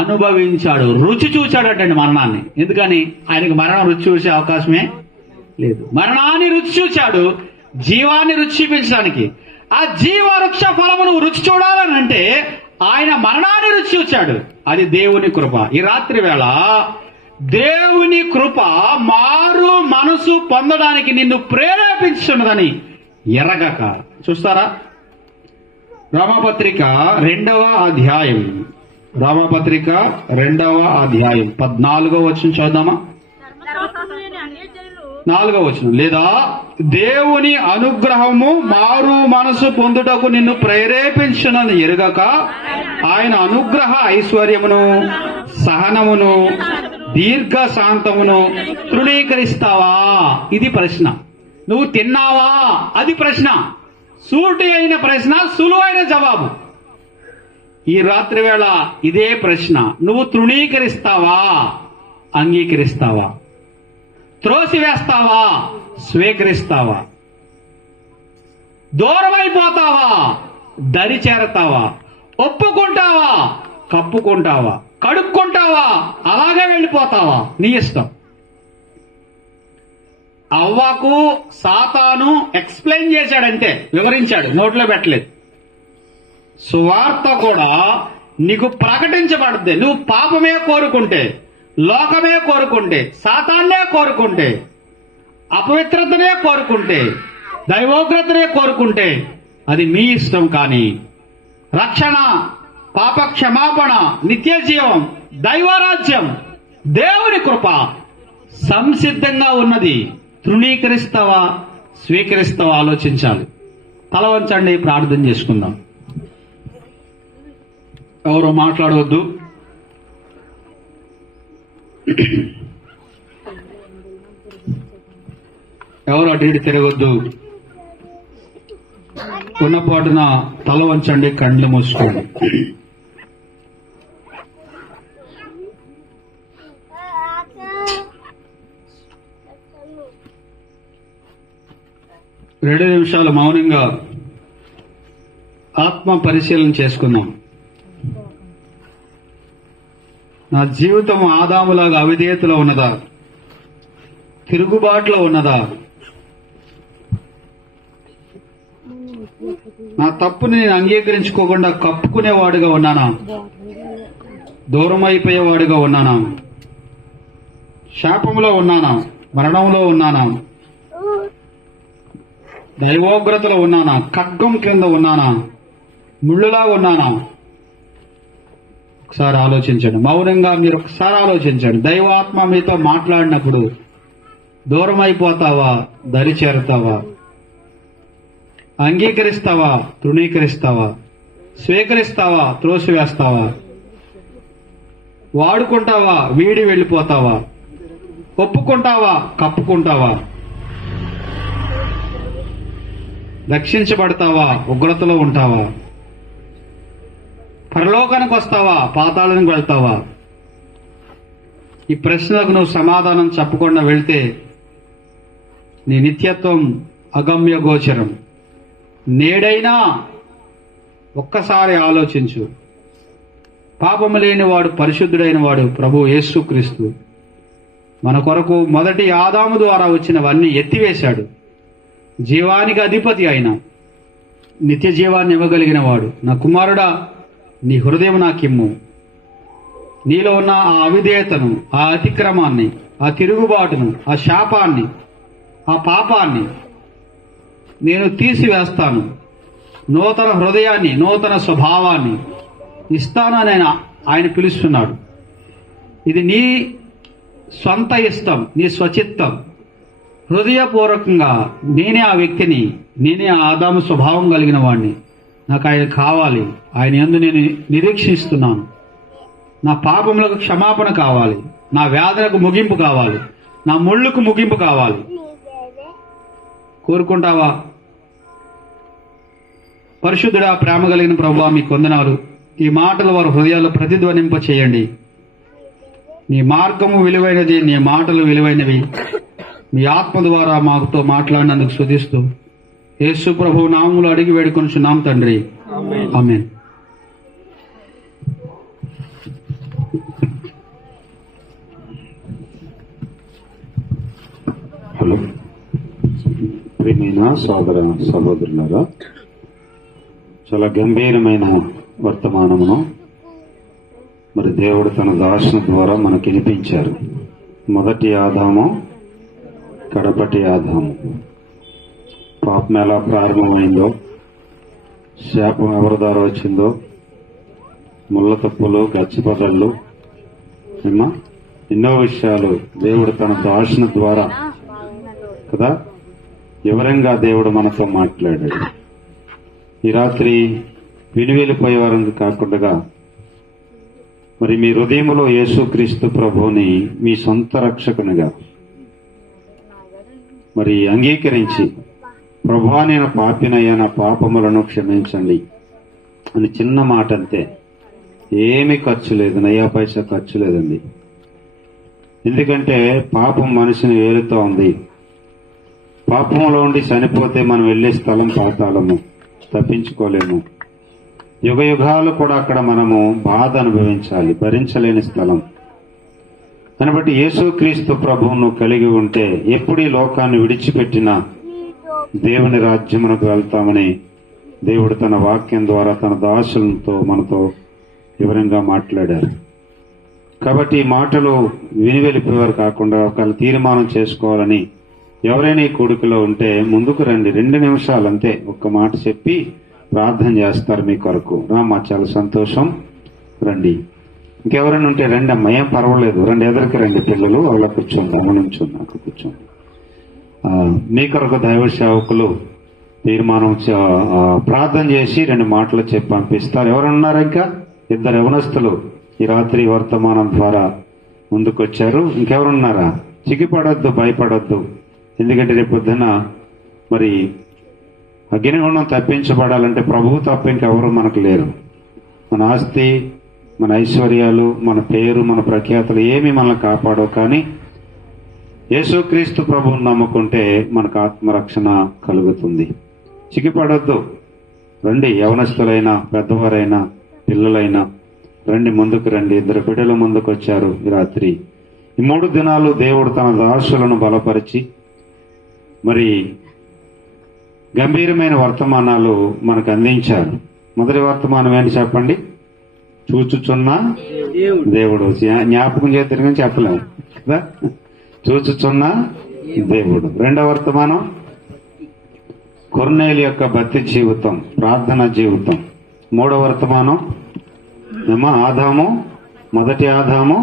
అనుభవించాడు, రుచి చూచాడటండి మరణాన్ని. ఎందుకని? ఆయనకి మరణం రుచి చూసే అవకాశమే లేదు. మరణాన్ని రుచి చూచాడు, జీవాన్ని రుచి చూపించడానికి. ఆ జీవవృక్ష ఫలమును రుచి చూడాలని అంటే ఆయన మరణాన్ని రుచి చూచాడు. అది దేవుని కృప. ఈ రాత్రి వేళ దేవుని కృప మారు మనసు పొందడానికి నిన్ను ప్రేరేపించున్నదని ఎరగక చూస్తారా? రోమపత్రిక 2వ అధ్యాయం 14వ వచనం చదువుదామా? 4వ వచనం. లేదా దేవుని అనుగ్రహము మారు మనసు పొందుటకు నిన్ను ప్రేరేపించునని ఎరుగక ఆయన అనుగ్రహ ఐశ్వర్యమును సహనమును దీర్ఘ శాంతమును తృణీకరిస్తావా? ఇది ప్రశ్న. నువ్వు తిన్నావా? అది ప్రశ్న. సూటి అయిన ప్రశ్న, సులువైన జవాబు. ఈ రాత్రి వేళ ఇదే ప్రశ్న. నువ్వు తృణీకరిస్తావా? అంగీకరిస్తావా? త్రోసివేస్తావా? స్వీకరిస్తావా? దూరమైపోతావా? దరి చేరతావా? ఒప్పుకుంటావా? కప్పుకుంటావా? కడుక్కుంటావా? అలాగే వెళ్ళిపోతావా? నీ ఇష్టం. అవ్వకు సాతాను ఎక్స్ప్లెయిన్ చేశాడంటే, వివరించాడు, నోట్లో పెట్టలేదు. సువార్త కూడా నీకు ప్రకటించబడుద్ది. నువ్వు పాపమే కోరుకుంటే, లోకమే కోరుకుంటే, సాతాన్నే కోరుకుంటే, అపవిత్రతనే కోరుకుంటే, దైవోగ్రతనే కోరుకుంటే అది మీ ఇష్టం. కానీ రక్షణ, పాప క్షమాపణ, నిత్య జీవం, దైవరాజ్యం, దేవుని కృప సంసిద్ధంగా ఉన్నది. తృణీకరిస్తావా? స్వీకరిస్తావా? ఆలోచించాలి. తల వంచండి, ప్రార్థన చేసుకుందాం. ఎవరో మాట్లాడవద్దు. ఎవరు అటు ఇటు తిరగొద్దు. ఉన్నపాటున తల వంచండి, కళ్ళు మూసుకోండి. రెండు నిమిషాలు మౌనంగా ఆత్మ పరిశీలన చేసుకుందాం. నా జీవితం ఆదాములాగా అవిధేయతలో ఉన్నదా? తిరుగుబాటులో ఉన్నదా? నా తప్పుని నేను అంగీకరించుకోకుండా కప్పుకునేవాడుగా ఉన్నానా? దూరం అయిపోయేవాడుగా ఉన్నానా? శాపంలో ఉన్నానా? మరణంలో ఉన్నానా? దైవోగ్రతలో ఉన్నానా? ఖడ్గం కింద ఉన్నానా? ముళ్ళులా ఉన్నానా? ఒకసారి ఆలోచించండి. మౌనంగా మీరు ఒకసారి ఆలోచించండి. దైవాత్మ మీతో మాట్లాడినప్పుడు దూరం అయిపోతావా? దరి చేరుతావా? అంగీకరిస్తావా? తృణీకరిస్తావా? స్వీకరిస్తావా? త్రోసివేస్తావా? వాడుకుంటావా? వీడి వెళ్ళిపోతావా? ఒప్పుకుంటావా? కప్పుకుంటావా? రక్షించబడతావా? ఉగ్రతలో ఉంటావా? పరలోకానికి వస్తావా? పాతాళానికి వెళ్తావా? ఈ ప్రశ్నలకు నువ్వు సమాధానం చెప్పకుండా వెళ్తే నీ నిత్యత్వం అగమ్య గోచరం. నేడైనా ఒక్కసారి ఆలోచించు. పాపము లేని వాడు, పరిశుద్ధుడైన వాడు ప్రభు యేసుక్రీస్తు. మన కొరకు మొదటి ఆదాము ద్వారా వచ్చినవన్నీ ఎత్తివేశాడు. జీవానికి అధిపతి అయిన నిత్య జీవాన్ని ఇవ్వగలిగిన వాడు, నా కుమారుడా నీ హృదయం నాకిమ్ము. నీలో ఉన్న ఆ అవిధేయతను, ఆ అతిక్రమాన్ని, ఆ తిరుగుబాటును, ఆ శాపాన్ని, ఆ పాపాన్ని నేను తీసివేస్తాను. నూతన హృదయాన్ని, నూతన స్వభావాన్ని ఇస్తానని ఆయన పిలుస్తున్నాడు. ఇది నీ సొంత ఇష్టం, నీ స్వచిత్తం. హృదయపూర్వకంగా నేనే ఆ వ్యక్తిని, నేనే ఆ ఆదాము స్వభావం కలిగిన వాడిని, నాకు ఆయన కావాలి, ఆయన యందు నేను నిరీక్షిస్తున్నాను, నా పాపములకు క్షమాపణ కావాలి, నా వేదనకు ముగింపు కావాలి, నా ముళ్ళుకు ముగింపు కావాలి. కోరుకుంటావా? పరిశుద్ధుడా, ప్రేమ కలిగిన ప్రభువా, మీకు వందనాలు. ఈ మాటలు వారి హృదయాల్లో ప్రతిధ్వనింప చేయండి. నీ మార్గము విలువైనది, నీ మాటలు విలువైనవి. మీ ఆత్మ ద్వారా మాతో మాట్లాడినందుకు స్తుతిస్తూ యేసు ప్రభు నామములో అడిగి వేడుకొనుచున్నాం తండ్రి, ఆమేన్. హలో, ప్రియమైన సోదర సహోదరులారా, చాలా గంభీరమైన వర్తమానమును మరి దేవుడు తన దాసుని ద్వారా మనకి వినిపించారు. మొదటి ఆదాము, కడపటి ఆదాము. పాపం ఎలా ప్రారంభమైందో, శాపం ఎవరి ద్వారా వచ్చిందో, ముళ్ళ తప్పులు, గచ్చిపదళ్ళు, ఎన్నో విషయాలు దేవుడు తన దాసుని ద్వారా కదా వివరంగా దేవుడు మనతో మాట్లాడాడు. ఈ రాత్రి వినివెళ్ళిపోయేవారని కాకుండా మరి మీ హృదయంలో యేసుక్రీస్తు ప్రభువుని మీ సొంత రక్షకునిగా మరి అంగీకరించి, ప్రభువా నేను పాపినయ్యా, నా పాపములను క్షమించండి అని చిన్న మాట అంతే. ఏమీ ఖర్చు లేదు, నయ్యా పైసా ఖర్చు లేదండి. ఎందుకంటే పాపం మనిషిని వేలుతూ ఉంది. పాపంలో ఉండి చనిపోతే మనం వెళ్లే స్థలం పాతాళము, తప్పించుకోలేము. యుగ యుగాలు కూడా అక్కడ మనము బాధ అనుభవించాలి, భరించలేని స్థలం. దాన్ని బట్టి యేసుక్రీస్తు ప్రభువును కలిగి ఉంటే ఎప్పుడు ఈ లోకాన్ని విడిచిపెట్టినా దేవుని రాజ్యమునకు వెళ్తామని దేవుడు తన వాక్యం ద్వారా తన దాసులతో మనతో వివరంగా మాట్లాడారు. కాబట్టి ఈ మాటలు విని వెళ్ళిపోయేవారు కాకుండా ఒకవేళ తీర్మానం చేసుకోవాలని ఎవరైనా ఈ కూడికలో ఉంటే ముందుకు రండి. 2 నిమిషాలు అంతే, ఒక్క మాట చెప్పి ప్రార్థన చేస్తారు మీ కొరకు. రామ్మా, చాలా సంతోషం, రండి. ఇంకెవరైనా ఉంటే రండి అమ్మా, ఏం పర్వాలేదు, రండి, ఎదురికి రండి. పిల్లలు అలా కూర్చోండి, అమ్మనించండి, నాకు కూర్చోండి. మీ కొరకు దైవ సేవకులు తీర్మానం ప్రార్థన చేసి 2 మాటలు చెప్పి పంపిస్తారు. ఎవరున్నారు? ఇంకా 2 యవనస్తులు ఈ రాత్రి వర్తమానం ద్వారా ముందుకొచ్చారు. ఇంకెవరున్నారా? చిగిపడొద్దు, భయపడొద్దు. ఎందుకంటే రేపు పొద్దున మరి అగ్నిగుండం తప్పించబడాలంటే ప్రభువు తప్ప ఇంకెవరు మనకు లేరు. మన ఆస్తి, మన ఐశ్వర్యాలు, మన పేరు, మన ప్రఖ్యాతులు ఏమీ మనల్ని కాపాడవు. కానీ యేసుక్రీస్తు ప్రభువుని నమ్ముకుంటే మనకు ఆత్మరక్షణ కలుగుతుంది. చిగిపడొద్దు, రండి. యవనస్తులైనా, పెద్దవారైనా, పిల్లలైనా రండి, ముందుకు రండి. 2 బిడ్డలు ముందుకు వచ్చారు ఈ రాత్రి. ఈ 3 దినాలు దేవుడు తన దాసులను బలపరిచి మరి గంభీరమైన వర్తమానాలు మనకు అందించారు. మొదటి వర్తమానం ఏంటి చెప్పండి? చూచుచున్న దేవుడు. జ్ఞాపకం చేద్దరు కానీ చెప్పలేము కదా, చూచుచున్న దేవుడు. 2వ వర్తమానం కొర్నేలు యొక్క భక్తి జీవితం, ప్రార్థన జీవితం. 3వ వర్తమానం ఆదాము, మొదటి ఆదాము,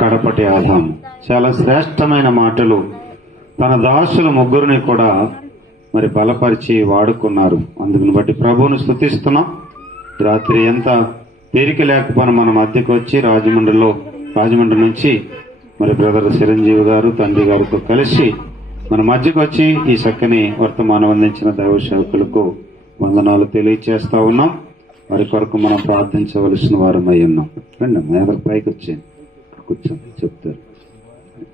కడపటి ఆదాము. చాలా శ్రేష్టమైన మాటలు తన దాసుల 3 కూడా మరి బలపరిచి వాడుకున్నారు. అందుకుని బట్టి ప్రభువును స్తుతిస్తున్నాం. రాత్రి ఎంత తీరిక లేకపోయినా మన మధ్యకు వచ్చి రాజమండ్రి నుంచి మరి బ్రదర్ చిరంజీవి గారు, తండ్రి గారితో కలిసి మన మధ్యకు వచ్చి ఈ చక్కని వర్తమానం అందించిన దైవ సేవకులకు వందనాలు తెలియచేస్తా ఉన్నాం. వారి కొరకు మనం ప్రార్థించవలసిన వారమై ఉన్నాం. రండి అమ్మా, ఎవరి పైకి వచ్చేయండి, కూర్చోండి, చెప్తారు,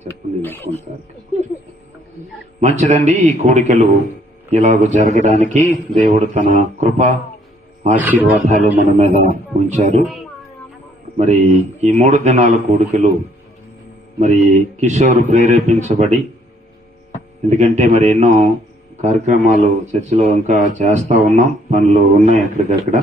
చెప్పండి. కొంటారు మంచిదండి. ఈ కోడికలు ఇలాగ జరగడానికి దేవుడు తన కృప ఆశీర్వాదాలు మన మీద ఉంచారు. మరి ఈ 3 దినాల కోడికలు మరి కిషోర్ ప్రేరేపించబడి, ఎందుకంటే మరి ఎన్నో కార్యక్రమాలు చర్చిలో ఇంకా చేస్తా ఉన్నాం, పనులు ఉన్నాయి ఎక్కడికక్కడ.